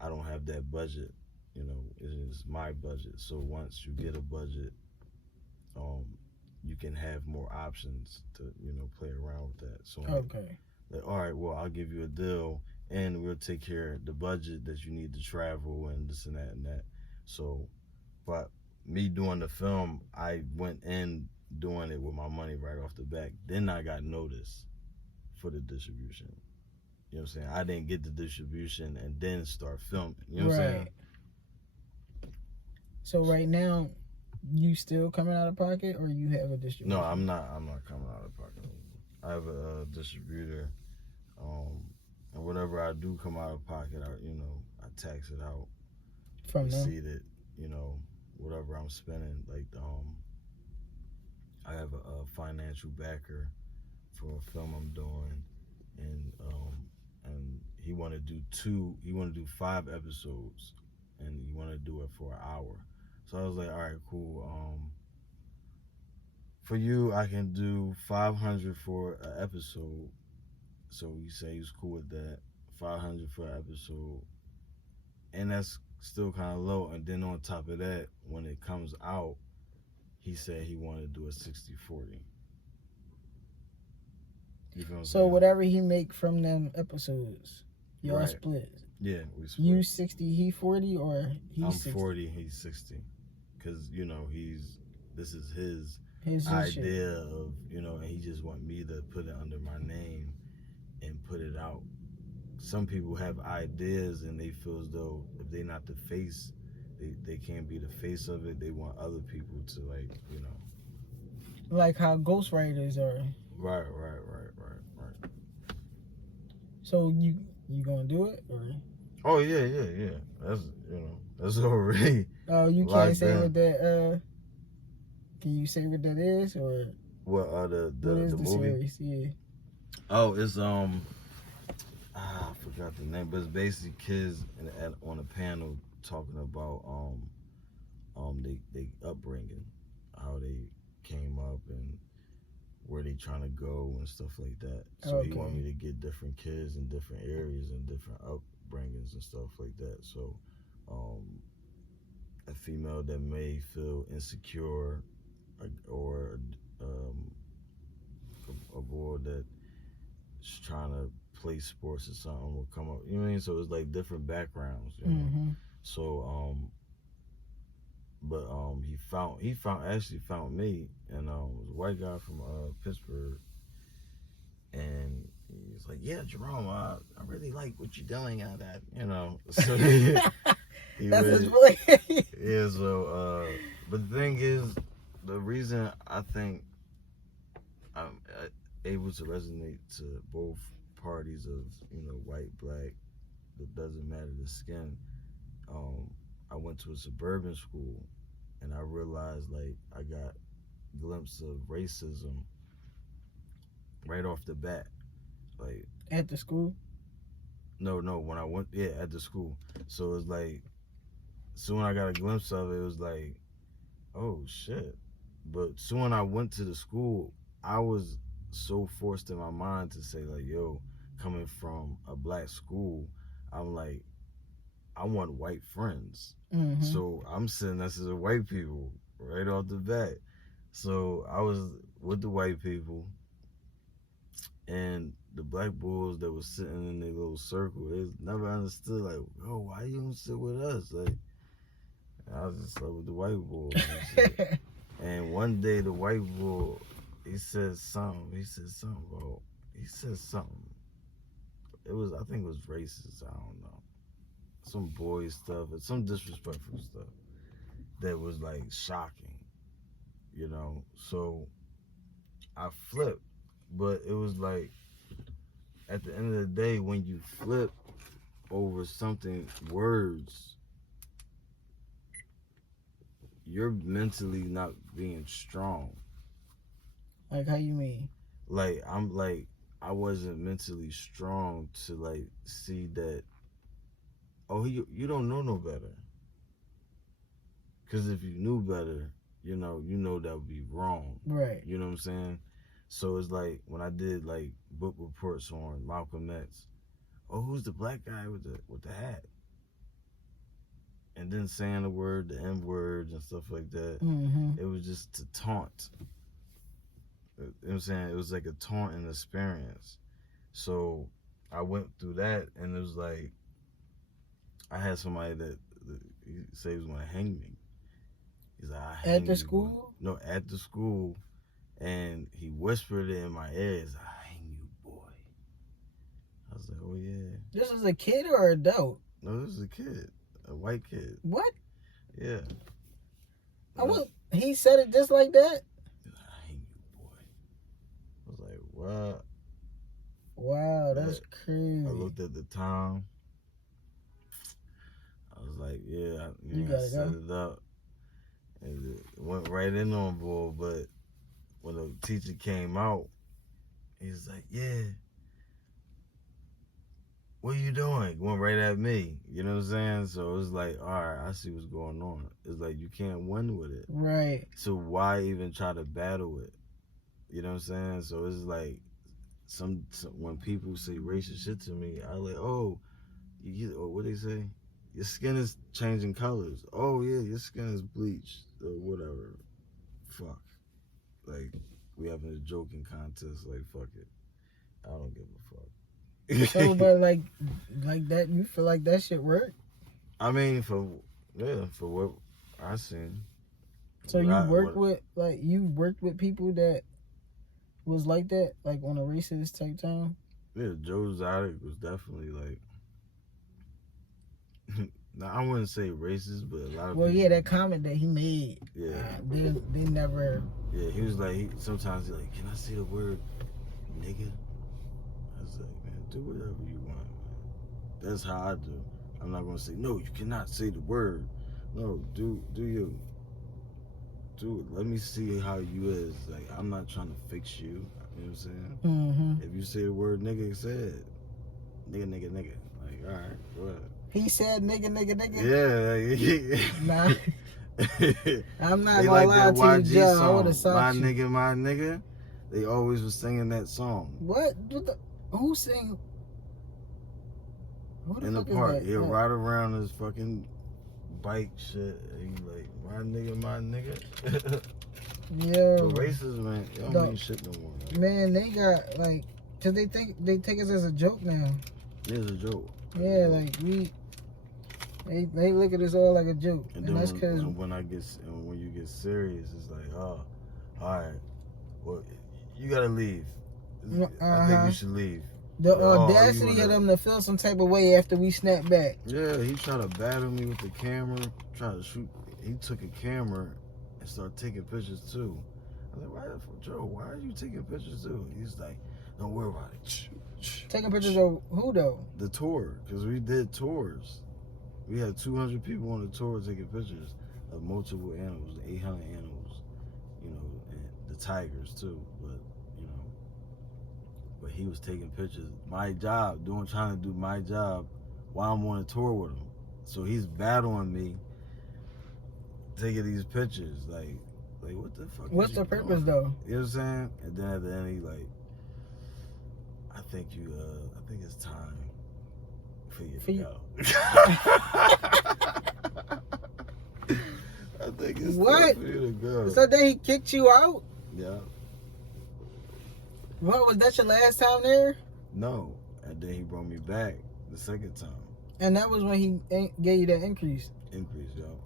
I don't have that budget. You know, it is my budget. So once you get a budget, you can have more options to, you know, play around with that. So okay, like, all right, well, I'll give you a deal, and we'll take care of the budget that you need to travel and this and that and that. So, but me doing the film, I went in doing it with my money right off the back. Then I got notice for the distribution. You know what I'm saying? I didn't get the distribution and then start filming. You know what I'm saying? So right now, you still coming out of pocket, or you have a distributor? No, I'm not coming out of pocket. I have a distributor, and whatever I do come out of pocket, I tax it out, from them. Receipt it, you know, whatever I'm spending. Like, I have a financial backer for a film I'm doing, and he want to do 5 episodes, and he want to do it for an hour. So I was like, all right, cool. For you, I can do $500 for an episode. So he said he was cool with that. $500 for an episode, and that's still kind of low. And then on top of that, when it comes out, he said he wanted to do a 60-40. You feel what I'm saying? Whatever he make from them episodes, y'all split. Yeah, we split. You 60, he 40, or he's I'm 60? 40, he's 60. Because, you know, this is his shit. idea of, you know, and he just want me to put it under my name and put it out. Some people have ideas and they feel as though if they're not the face, they can't be the face of it. They want other people to, like, you know. Like how ghostwriters are. Right. So you gonna do it or? Oh yeah. That's, you know, that's already. Oh, you locked can't say in. what that. Can you say what that is or? What What is the the movie? series? Yeah. Oh, it's I forgot the name, but it's basically kids on a panel talking about they upbringing, how they came up and where they trying to go and stuff like that. So he wanted me to get different kids in different areas and different upbringings and stuff like that. So a female that may feel insecure, or a boy that's trying to play sports or something will come up. You know what I mean? So it's like different backgrounds. You know? So but he actually found me, and it was a white guy from Pittsburgh, and he's like, yeah, Jerome, I really like what you're doing at that, you know. So he That's really, his voice. yeah. So but the thing is, the reason I think I'm able to resonate to both parties of, you know, white, black, it doesn't matter the skin. I went to a suburban school, and I realized, like, I got a glimpse of racism right off the bat. Like, at the school? No, when I went, at the school. So it's like, soon I got a glimpse of it, it was like, oh shit. But soon when I went to the school, I was so forced in my mind to say, like, yo, coming from a black school, I'm like, I want white friends. So I'm sitting next to the white people right off the bat. So I was with the white people, and the black boys that was sitting in their little circle, they never understood, like, oh, why you don't sit with us? Like, I was just like with the white boys and shit. And one day the white boy, he said something about, it was, I think it was racist, I don't know. Some boy stuff, some disrespectful stuff that was like shocking, you know. So I flipped, but it was like, at the end of the day, when you flip over something, words, you're mentally not being strong. Like, how you mean? Like, I wasn't mentally strong to, like, see that, oh, you don't know no better. Because if you knew better, you know that would be wrong. Right. You know what I'm saying? So it's like, when I did, like, book reports on Malcolm X, oh, who's the black guy with the hat? And then saying the word, the N words and stuff like that. It was just to taunt. You know what I'm saying? It was like a taunting experience. So I went through that, and it was like, I had somebody that he said he was going to hang me. He's like, I hang at the you, school? boy. No, at the school. And he whispered it in my ear. He's like, I hang you, boy. I was like, oh, yeah. This is a kid or an adult? No, this is a kid. A white kid. What? Yeah. He said it just like that? I hang you, boy. I was like, what? Wow, that's crazy. I looked at the time. I was like, yeah, you gotta set it up. And it went right in on board. But when the teacher came out, he was like, yeah, what are you doing? Went right at me. You know what I'm saying? So it was like, all right, I see what's going on. It's like, you can't win with it. Right. So why even try to battle it? You know what I'm saying? So it's like, some when people say racist shit to me, I like, oh, what they say? Your skin is changing colors. Oh yeah, your skin is bleached or whatever. Fuck. Like, we having a joking contest. Like, fuck it. I don't give a fuck. So, but like that, you feel like that shit work? I mean, for what I seen. So you worked with people that was like that, like on a racist type time? Yeah, Joe Exotic was definitely like, Now, I wouldn't say racist, but a lot of Well, people. yeah, that comment that he made. Yeah. They never. Yeah, he was like, sometimes he's like, can I say the word nigga? I was like, man, do whatever you want, man. That's how I do. I'm not gonna say, no, you cannot say the word. No, do you. Do it. Let me see how you is. Like, I'm not trying to fix you. You know what I'm saying? Mm-hmm. If you say the word nigga, say it. Nigga. Like, all right, go ahead. He said nigga. Yeah. Nah. I'm not They gonna like lie that to you, YG Joe. I would have song, sought you. My nigga. They always was singing that song. What? Who sang? Who the In the fuck is park. that? He'll ride around his fucking bike shit. And he like, my nigga. Yo. But racism, man, it don't mean shit no more. Man, they got like, cause they take us as a joke now. It is a joke. Yeah, like they look at us all like a joke, and and then that's cause when you get serious, it's like, oh, all right, well, you gotta leave. I think you should leave. The Like, audacity of them to feel some type of way after we snap back. Yeah, he tried to battle me with the camera, tried to shoot. He took a camera and started taking pictures too. I was like, Joe, why are you taking pictures too? He's like, don't worry about it. Taking pictures of who though? The tour, because we did tours. We had 200 people on the tour taking pictures of multiple animals, 800 animals, you know, and the tigers too. But he was taking pictures. My job, trying to do my job while I'm on a tour with him. So he's battling me, taking these pictures. Like what the fuck? What's the purpose though? You know what I'm saying? And then at the end, he like, I think it's time for you to go. I think it's time for you to go. So then he kicked you out? Yeah. What, was that your last time there? No. And then he brought me back the second time. And that was when he gave you that increase? Increase, yo.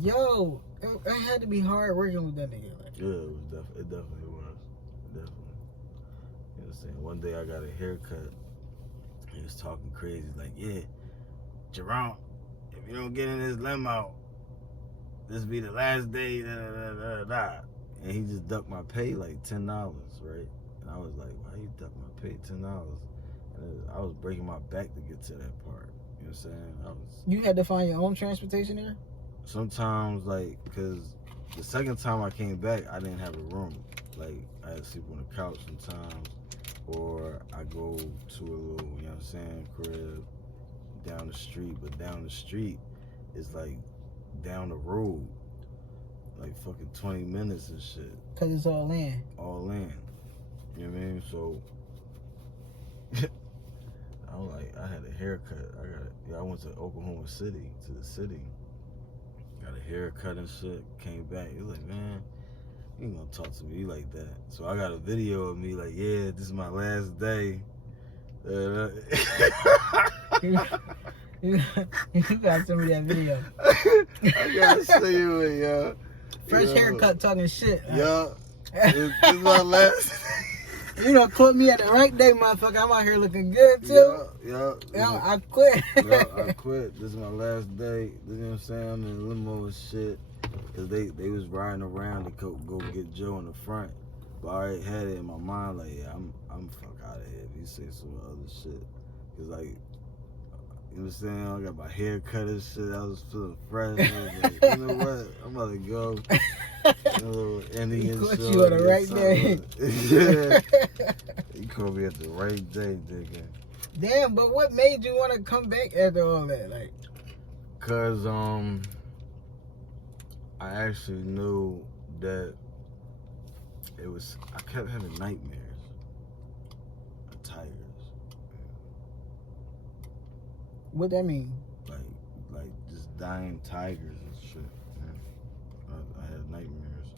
Yo, it had to be hard working with that nigga. Like. Yeah, it definitely was. Definitely. You know what I'm saying? One day I got a haircut. He was talking crazy. Like, yeah, Jerome, if you don't get in this limo, this be the last day, And he just ducked my pay like $10, right? And I was like, why you duck my pay $10? And I was breaking my back to get to that part. You know what I'm saying? You had to find your own transportation there? Sometimes, like, because the second time I came back, I didn't have a room. Like, I had to sleep on the couch sometimes. Or I go to a little, you know what I'm saying, crib down the street. But down the street is like down the road. Like fucking 20 minutes and shit. Cause it's all in. All in. You know what I mean? So I'm like, I had a haircut. I went to Oklahoma City, to the city. Got a haircut and shit. Came back. He was like, man, you ain't gonna talk to me like that. So I got a video of me like, yeah, this is my last day. You gotta send me that video. I gotta see you, yo. Fresh haircut talking shit. Yeah. This is my last. You done caught me at the right day, motherfucker. I'm out here looking good too. Yeah. I quit. I quit. This is my last day. You know what I'm saying? I'm in the limo and shit. Cause they was riding around to go get Joe in the front. But I already had it in my mind like, yeah, I'm fuck out of here if you say some other shit. Cause like, you know what I'm saying? I got my hair cut and shit. I was feeling fresh. I was like, you know what? I'm about to go. A little Indian he caught show you on the right day. Yeah. You caught me at the right day, nigga. Damn, but what made you want to come back after all that? Like, cause I actually knew that I kept having nightmares of tigers. what that mean? Like just dying tigers and shit. Man. I had nightmares.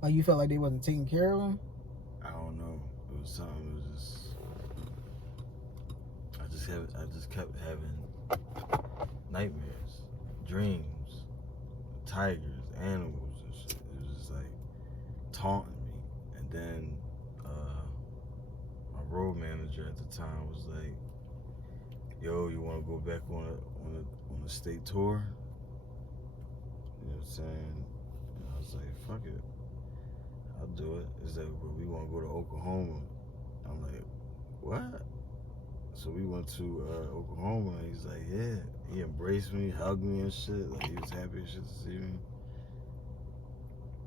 Like you felt like they wasn't taking care of them? I don't know. It was something. It was just. I just kept having nightmares, dreams, tigers, animals, and shit. It was just like taunting me. And then my road manager at the time was like, yo, you want to go back on a state tour? You know what I'm saying? And I was like, fuck it, I'll do it. Is that we want to go to Oklahoma? I'm like, what? So we went to Oklahoma, and he's like, yeah. He embraced me, hugged me and shit. Like, he was happy as shit to see me.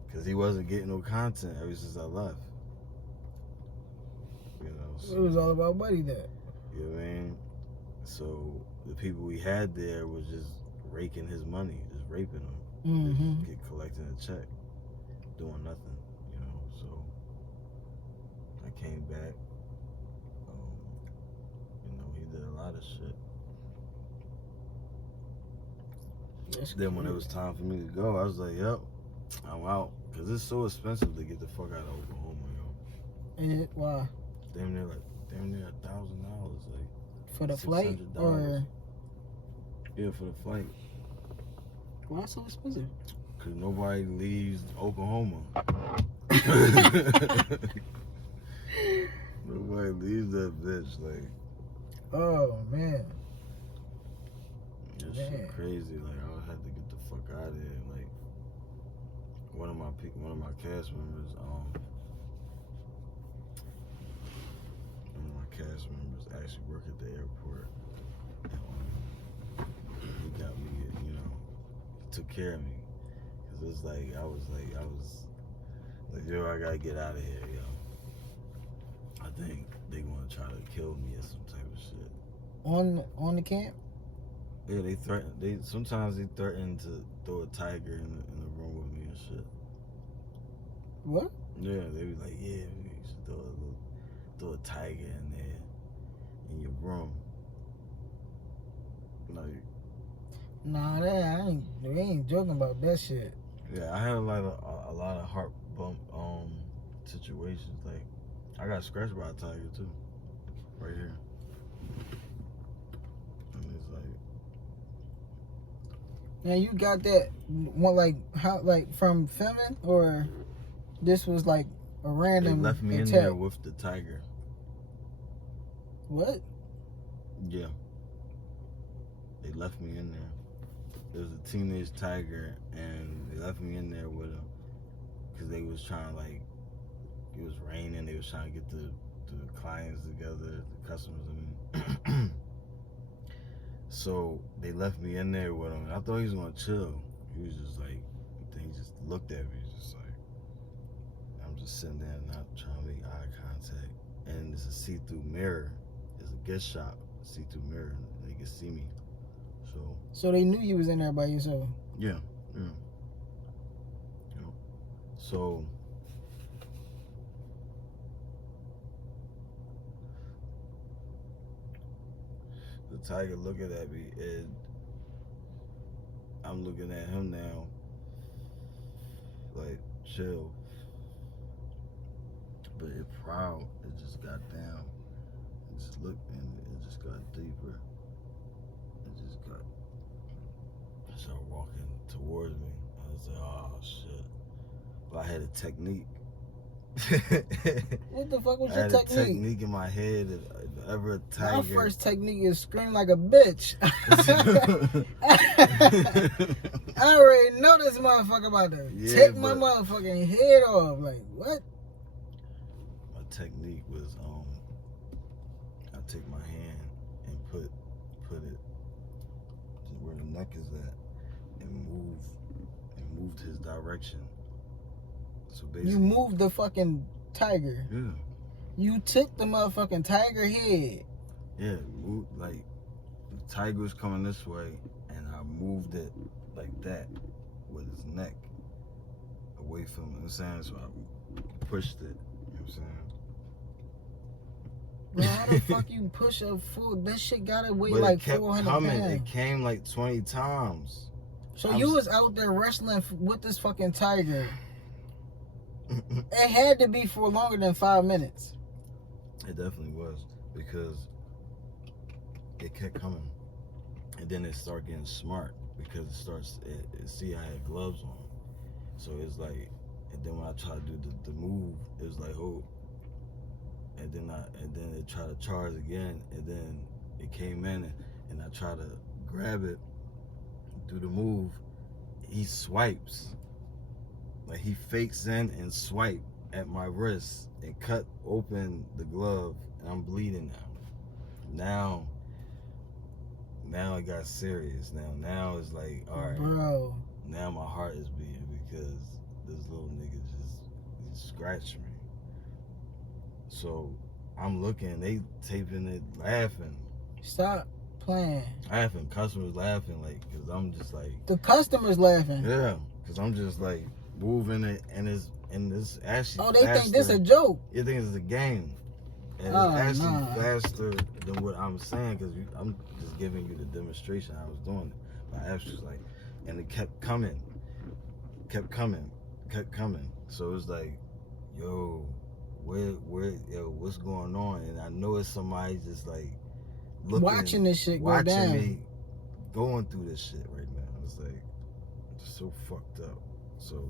Because he wasn't getting no content ever since I left. You know? So, It was all about money then. you know what I mean? So the people we had there was just raking his money, just raping him. Mm-hmm. Get collecting a check, doing nothing, you know? So I came back. You know, he did a lot of shit. Then when it was time for me to go, I was like, yep, I'm out. Because it's so expensive to get the fuck out of Oklahoma, yo. And why? Damn near $1,000, like. For the flight or? Yeah, for the flight. Why so expensive? Because nobody leaves Oklahoma. Nobody leaves that bitch, like. Oh, man. That shit crazy. Like, I had to get the fuck out of there. Like, one of my cast members, actually work at the airport. He got me, you know, he took care of me. Cause it's like I was like, yo, I gotta get out of here, yo. I think they gonna try to kill me or some type of shit. On the camp? Yeah, sometimes they threaten to throw a tiger in the room with me and shit. What? Yeah, they be like, yeah, you should throw a tiger in there in your room. Like, nah, we ain't joking about that shit. Yeah, I had a lot of heart bump situations. Like, I got scratched by a tiger too, right here. And it's like, now you got that one, like how, like from filming, or this was like a random they left me attack? in there with the tiger. What? Yeah. They left me in there. There was a teenage tiger, and they left me in there with him because they was trying to, like, it was raining. They was trying to get the clients together, the customers. I mean, so they left me in there with him. And I thought he was gonna chill. He was just like, then he just looked at me, just like, I'm just sitting there, not trying to make eye contact. And it's a see-through mirror. It's a gift shop, see-through mirror. They can see me. So they knew you was in there by yourself? Yeah. You know, so the tiger looking at me, and I'm looking at him now, like, chill. But it proud, it just got down. It just looked, and it just got deeper. It just got, it started walking towards me. I was like, oh shit. But I had a technique. What the fuck was I your had technique? a technique in my head. If ever a tiger. My first technique is scream like a bitch. I already know this motherfucker about to take my motherfucking head off. Like, what? My technique was, I take my hand and put it where the neck is at, and moved his direction. So basically, You moved the fucking tiger. Yeah. You took the motherfucking tiger head. Yeah, moved, like, the tiger was coming this way, and I moved it like that with his neck away from him. You know what I'm saying? So I pushed it. You know what I'm saying? Bro, how the fuck you push a full? That shit gotta weigh But like it kept 400 coming. pounds. It came like 20 times. So you was out there wrestling with this fucking tiger. It had to be for longer than 5 minutes. It definitely was, because it kept coming, and then it started getting smart, because it see I had gloves on, so it's like, and then when I tried to do the move, it was like, oh, and then it tried to charge again, and then it came in, and and I try to grab it, do the move, he swipes. Like he fakes in and swipe at my wrist and cut open the glove, and I'm bleeding now. Now it got serious. Now it's like, all right, bro. Now my heart is beating because this little nigga just scratched me. So I'm looking, they taping it, laughing. Stop playing. Laughing, customers laughing, like, cause I'm just like. The customers laughing. Yeah, cause I'm just like moving it, and it's actually. Oh, they faster. think this a joke. They think it's a game, and it's actually faster than what I'm saying, cause I'm just giving you the demonstration how I was doing it. My ass was like, and it kept coming. So it's like, yo, what's going on? And I know it's somebody just like looking, watching this shit go watching down. me going through this shit right now. It's like just so fucked up. So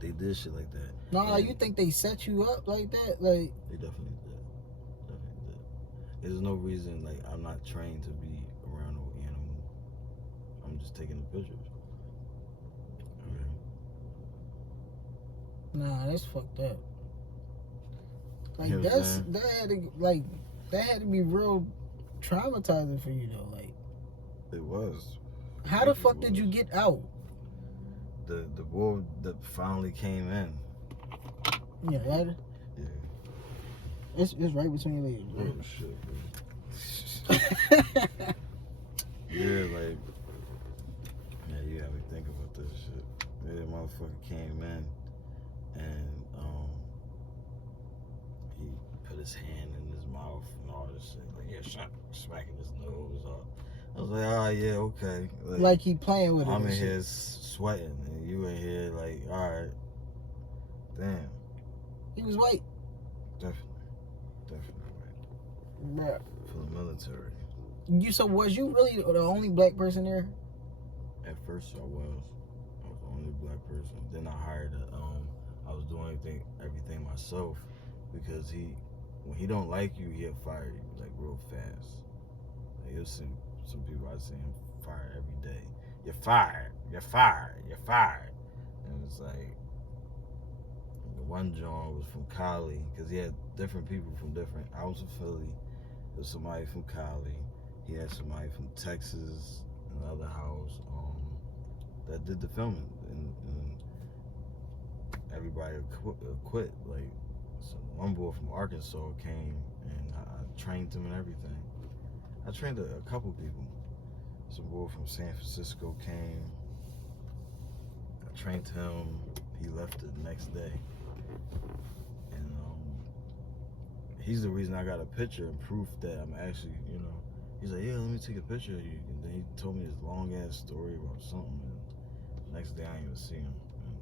they did shit like that. No, you think they set you up like that? Like they definitely did. There's no reason, like, I'm not trained to be around no animal. I'm just taking the pictures. Okay. Nah, that's fucked up. Like You know what I'm saying? that had to be real traumatizing for you though. Like It was. how the fuck did you get out? The boy that finally came in. Yeah, that. Yeah. It's right between your legs, bro. Oh shit, bro. Yeah, like, yeah, you got me think about this shit. Yeah, the motherfucker came in and he put his hand in his mouth and all this shit. Like, yeah, smacking his nose off. I was like, oh yeah, okay. Like he playing with it. I'm in here sweating and you in here like, all right, damn. He was white. Definitely white. Bruh. For the military. So was you really the only black person there? At first I was the only black person. Then I hired I was doing everything myself because when he don't like you, he'll fire you like real fast. Like, you'll see some people I see him fire every day. You're fired. And it's like the one John was from Cali because he had different people from different. I was from Philly. There was somebody from Cali. He had somebody from Texas in the other house that did the filming, and everybody quit. Like, so one boy from Arkansas came, and I trained him and everything. I trained a couple people. Some boy from San Francisco came. I trained him. He left the next day, and he's the reason I got a picture and proof that I'm actually, He's like, yeah, let me take a picture of you. And then he told me this long ass story about something. And the next day I didn't even see him.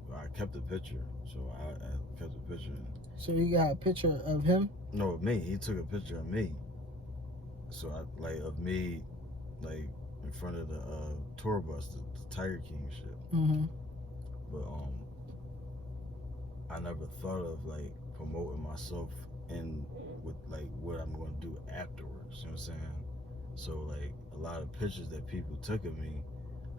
And I kept the picture, so I kept the picture. So you got a picture of him? No, of me. He took a picture of me. So of me, like in front of the tour bus, the Tiger King shit. Mm-hmm. But I never thought of like promoting myself and with like what I'm going to do afterwards. You know what I'm saying? So like a lot of pictures that people took of me,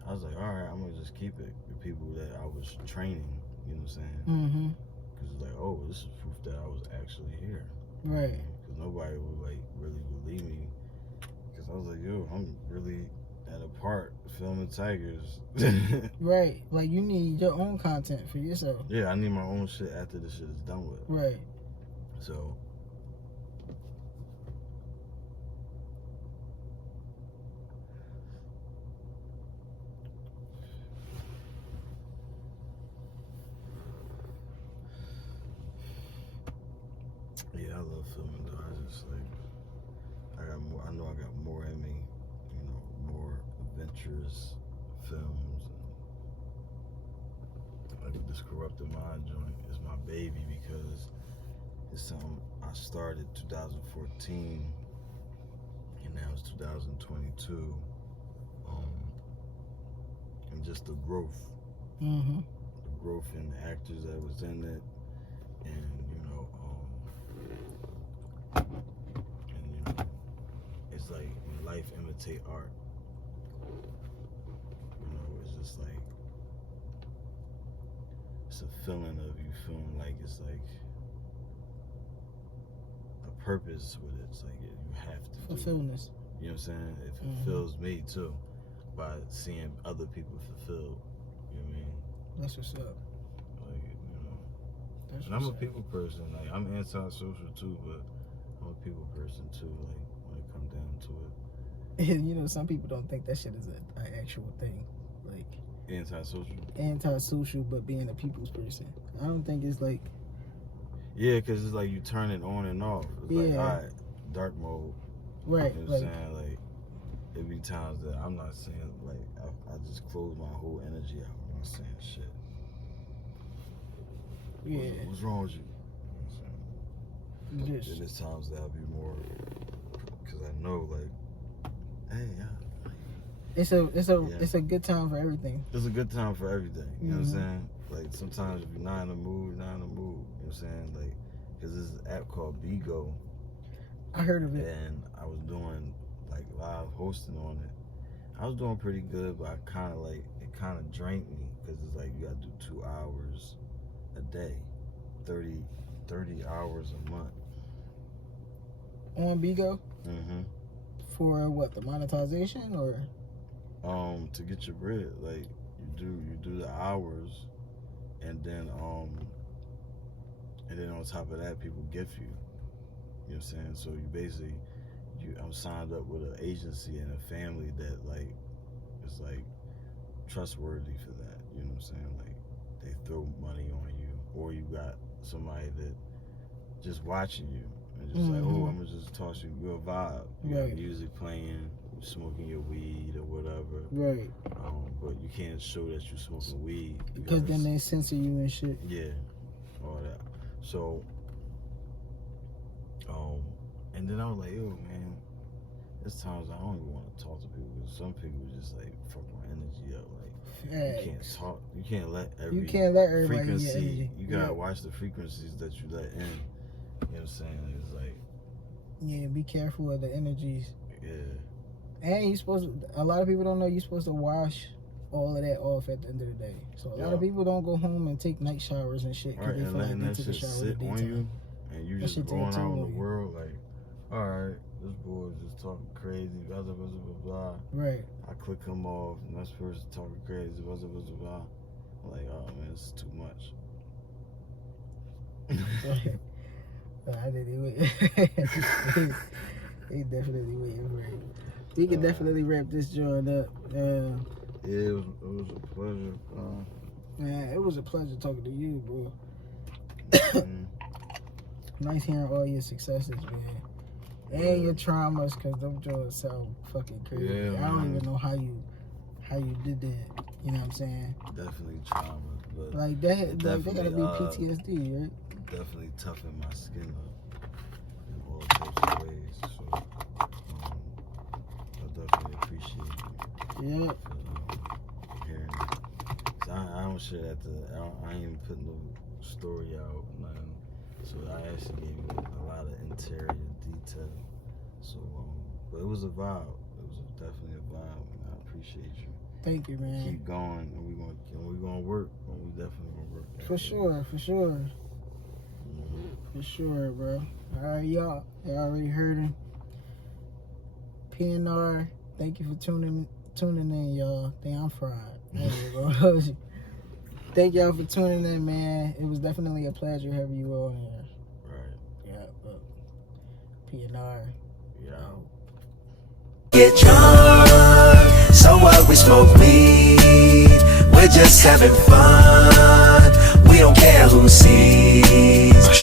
I was like, all right, I'm gonna just keep it with people that I was training. You know what I'm saying? Mm-hmm. Because it's like, oh, this is proof that I was actually here. Right. Because nobody would like really believe me. Because I was like, yo, I'm really at a park filming tigers. Right. Like you need your own content for yourself. Yeah, I need my own shit after this shit is done with. Right. So. Yeah, I love filming though. I just like, I know I got more in me, more adventurous films. And like this Corrupted Mind joint is my baby because it's something I started 2014 and now it's 2022. And just the growth. Mm-hmm. The growth in the actors that was in it, and it's like life imitate art. You know, it's just like, it's a feeling of you feeling like it's like a purpose with it. It's like you have to fulfillment. You know what I'm saying? It fulfills me too by seeing other people fulfilled. You know what I mean? That's what's up. Like, you know. That's And I'm a people person. Like, I'm anti-social too, but I'm a people person too. Like, when it comes down to it. You know, some people don't think that shit is an actual thing. Like, anti-social, but being a people's person. I don't think it's like. Yeah, because it's like you turn it on and off. It's like, all right, dark mode. Right. You know what I'm saying? Like, it be times that I'm not saying, like, I just close my whole energy out. I'm not saying shit. Yeah. What's wrong with you? You know what I'm saying? Just. And there's times that I'll be more, because I know, like, hey, it's a good time for everything. It's a good time for everything. You know what I'm saying? Like, sometimes if you're not in the mood, you're not in the mood. You know what I'm saying? Like, because there's an app called Bigo. I heard of it. And I was doing, like, live hosting on it. I was doing pretty good, but it kind of drained me, because it's like you got to do 2 hours a day, 30 hours a month. On Bigo? Mm-hmm. For what, the monetization or? To get your bread, like you do the hours, and then on top of that, people gift you. You know what I'm saying? So you basically, I'm signed up with an agency and a family that like, it's like trustworthy for that. You know what I'm saying? Like they throw money on you, or you got somebody that just watching you and just like, oh, I'm gonna just toss you a vibe. You got music playing, you smoking your weed or whatever. Right. But you can't show that you smoking weed because then they censor you and shit. Yeah, all that. So, and then I was like, yo, man, there's times I don't even want to talk to people because some people just like fuck my energy up. Like, you can't talk, you can't let everybody frequency. You gotta watch the frequencies that you let in. You know what I'm saying? It's like, yeah, be careful of the energies. Yeah. And you supposed to, a lot of people don't know you're supposed to wash all of that off at the end of the day. So a lot of people don't go home and take night showers and shit. Right, and letting that shit sit on you, and you just going out in the world like, all right, this boy's just talking crazy, blah, blah, blah, blah, blah. Right. I click him off, and this person talking crazy, blah, blah, blah, blah. I'm like, oh man, this is too much. I didn't even. He definitely waiting for it. We can definitely wrap this joint up. Yeah, it was a pleasure. Man, it was a pleasure talking to you, bro. Nice hearing all your successes, man. And your traumas, because them joints sound fucking crazy. Yeah, I don't even know how you did that. You know what I'm saying? Definitely trauma. But like that, they gotta be PTSD, right? Definitely toughen my skin up in all types of ways. So, I definitely appreciate you. Yeah. Hearing that. I don't share that. I ain't even put no story out, nothing. So I actually gave you a lot of interior detail. So, but it was a vibe. It was definitely a vibe, and I appreciate you. Thank you, man. Keep going, and we're gonna work. And we definitely gonna work. For sure. For sure, bro. All right, y'all already heard him. PNR, thank you for tuning in, y'all. Damn, I'm fried. Thank y'all for tuning in, man. It was definitely a pleasure having you on here. Right. Yeah, but PNR. Yeah. Get drunk, so what? We smoke weed. We're just having fun. We don't care who sees.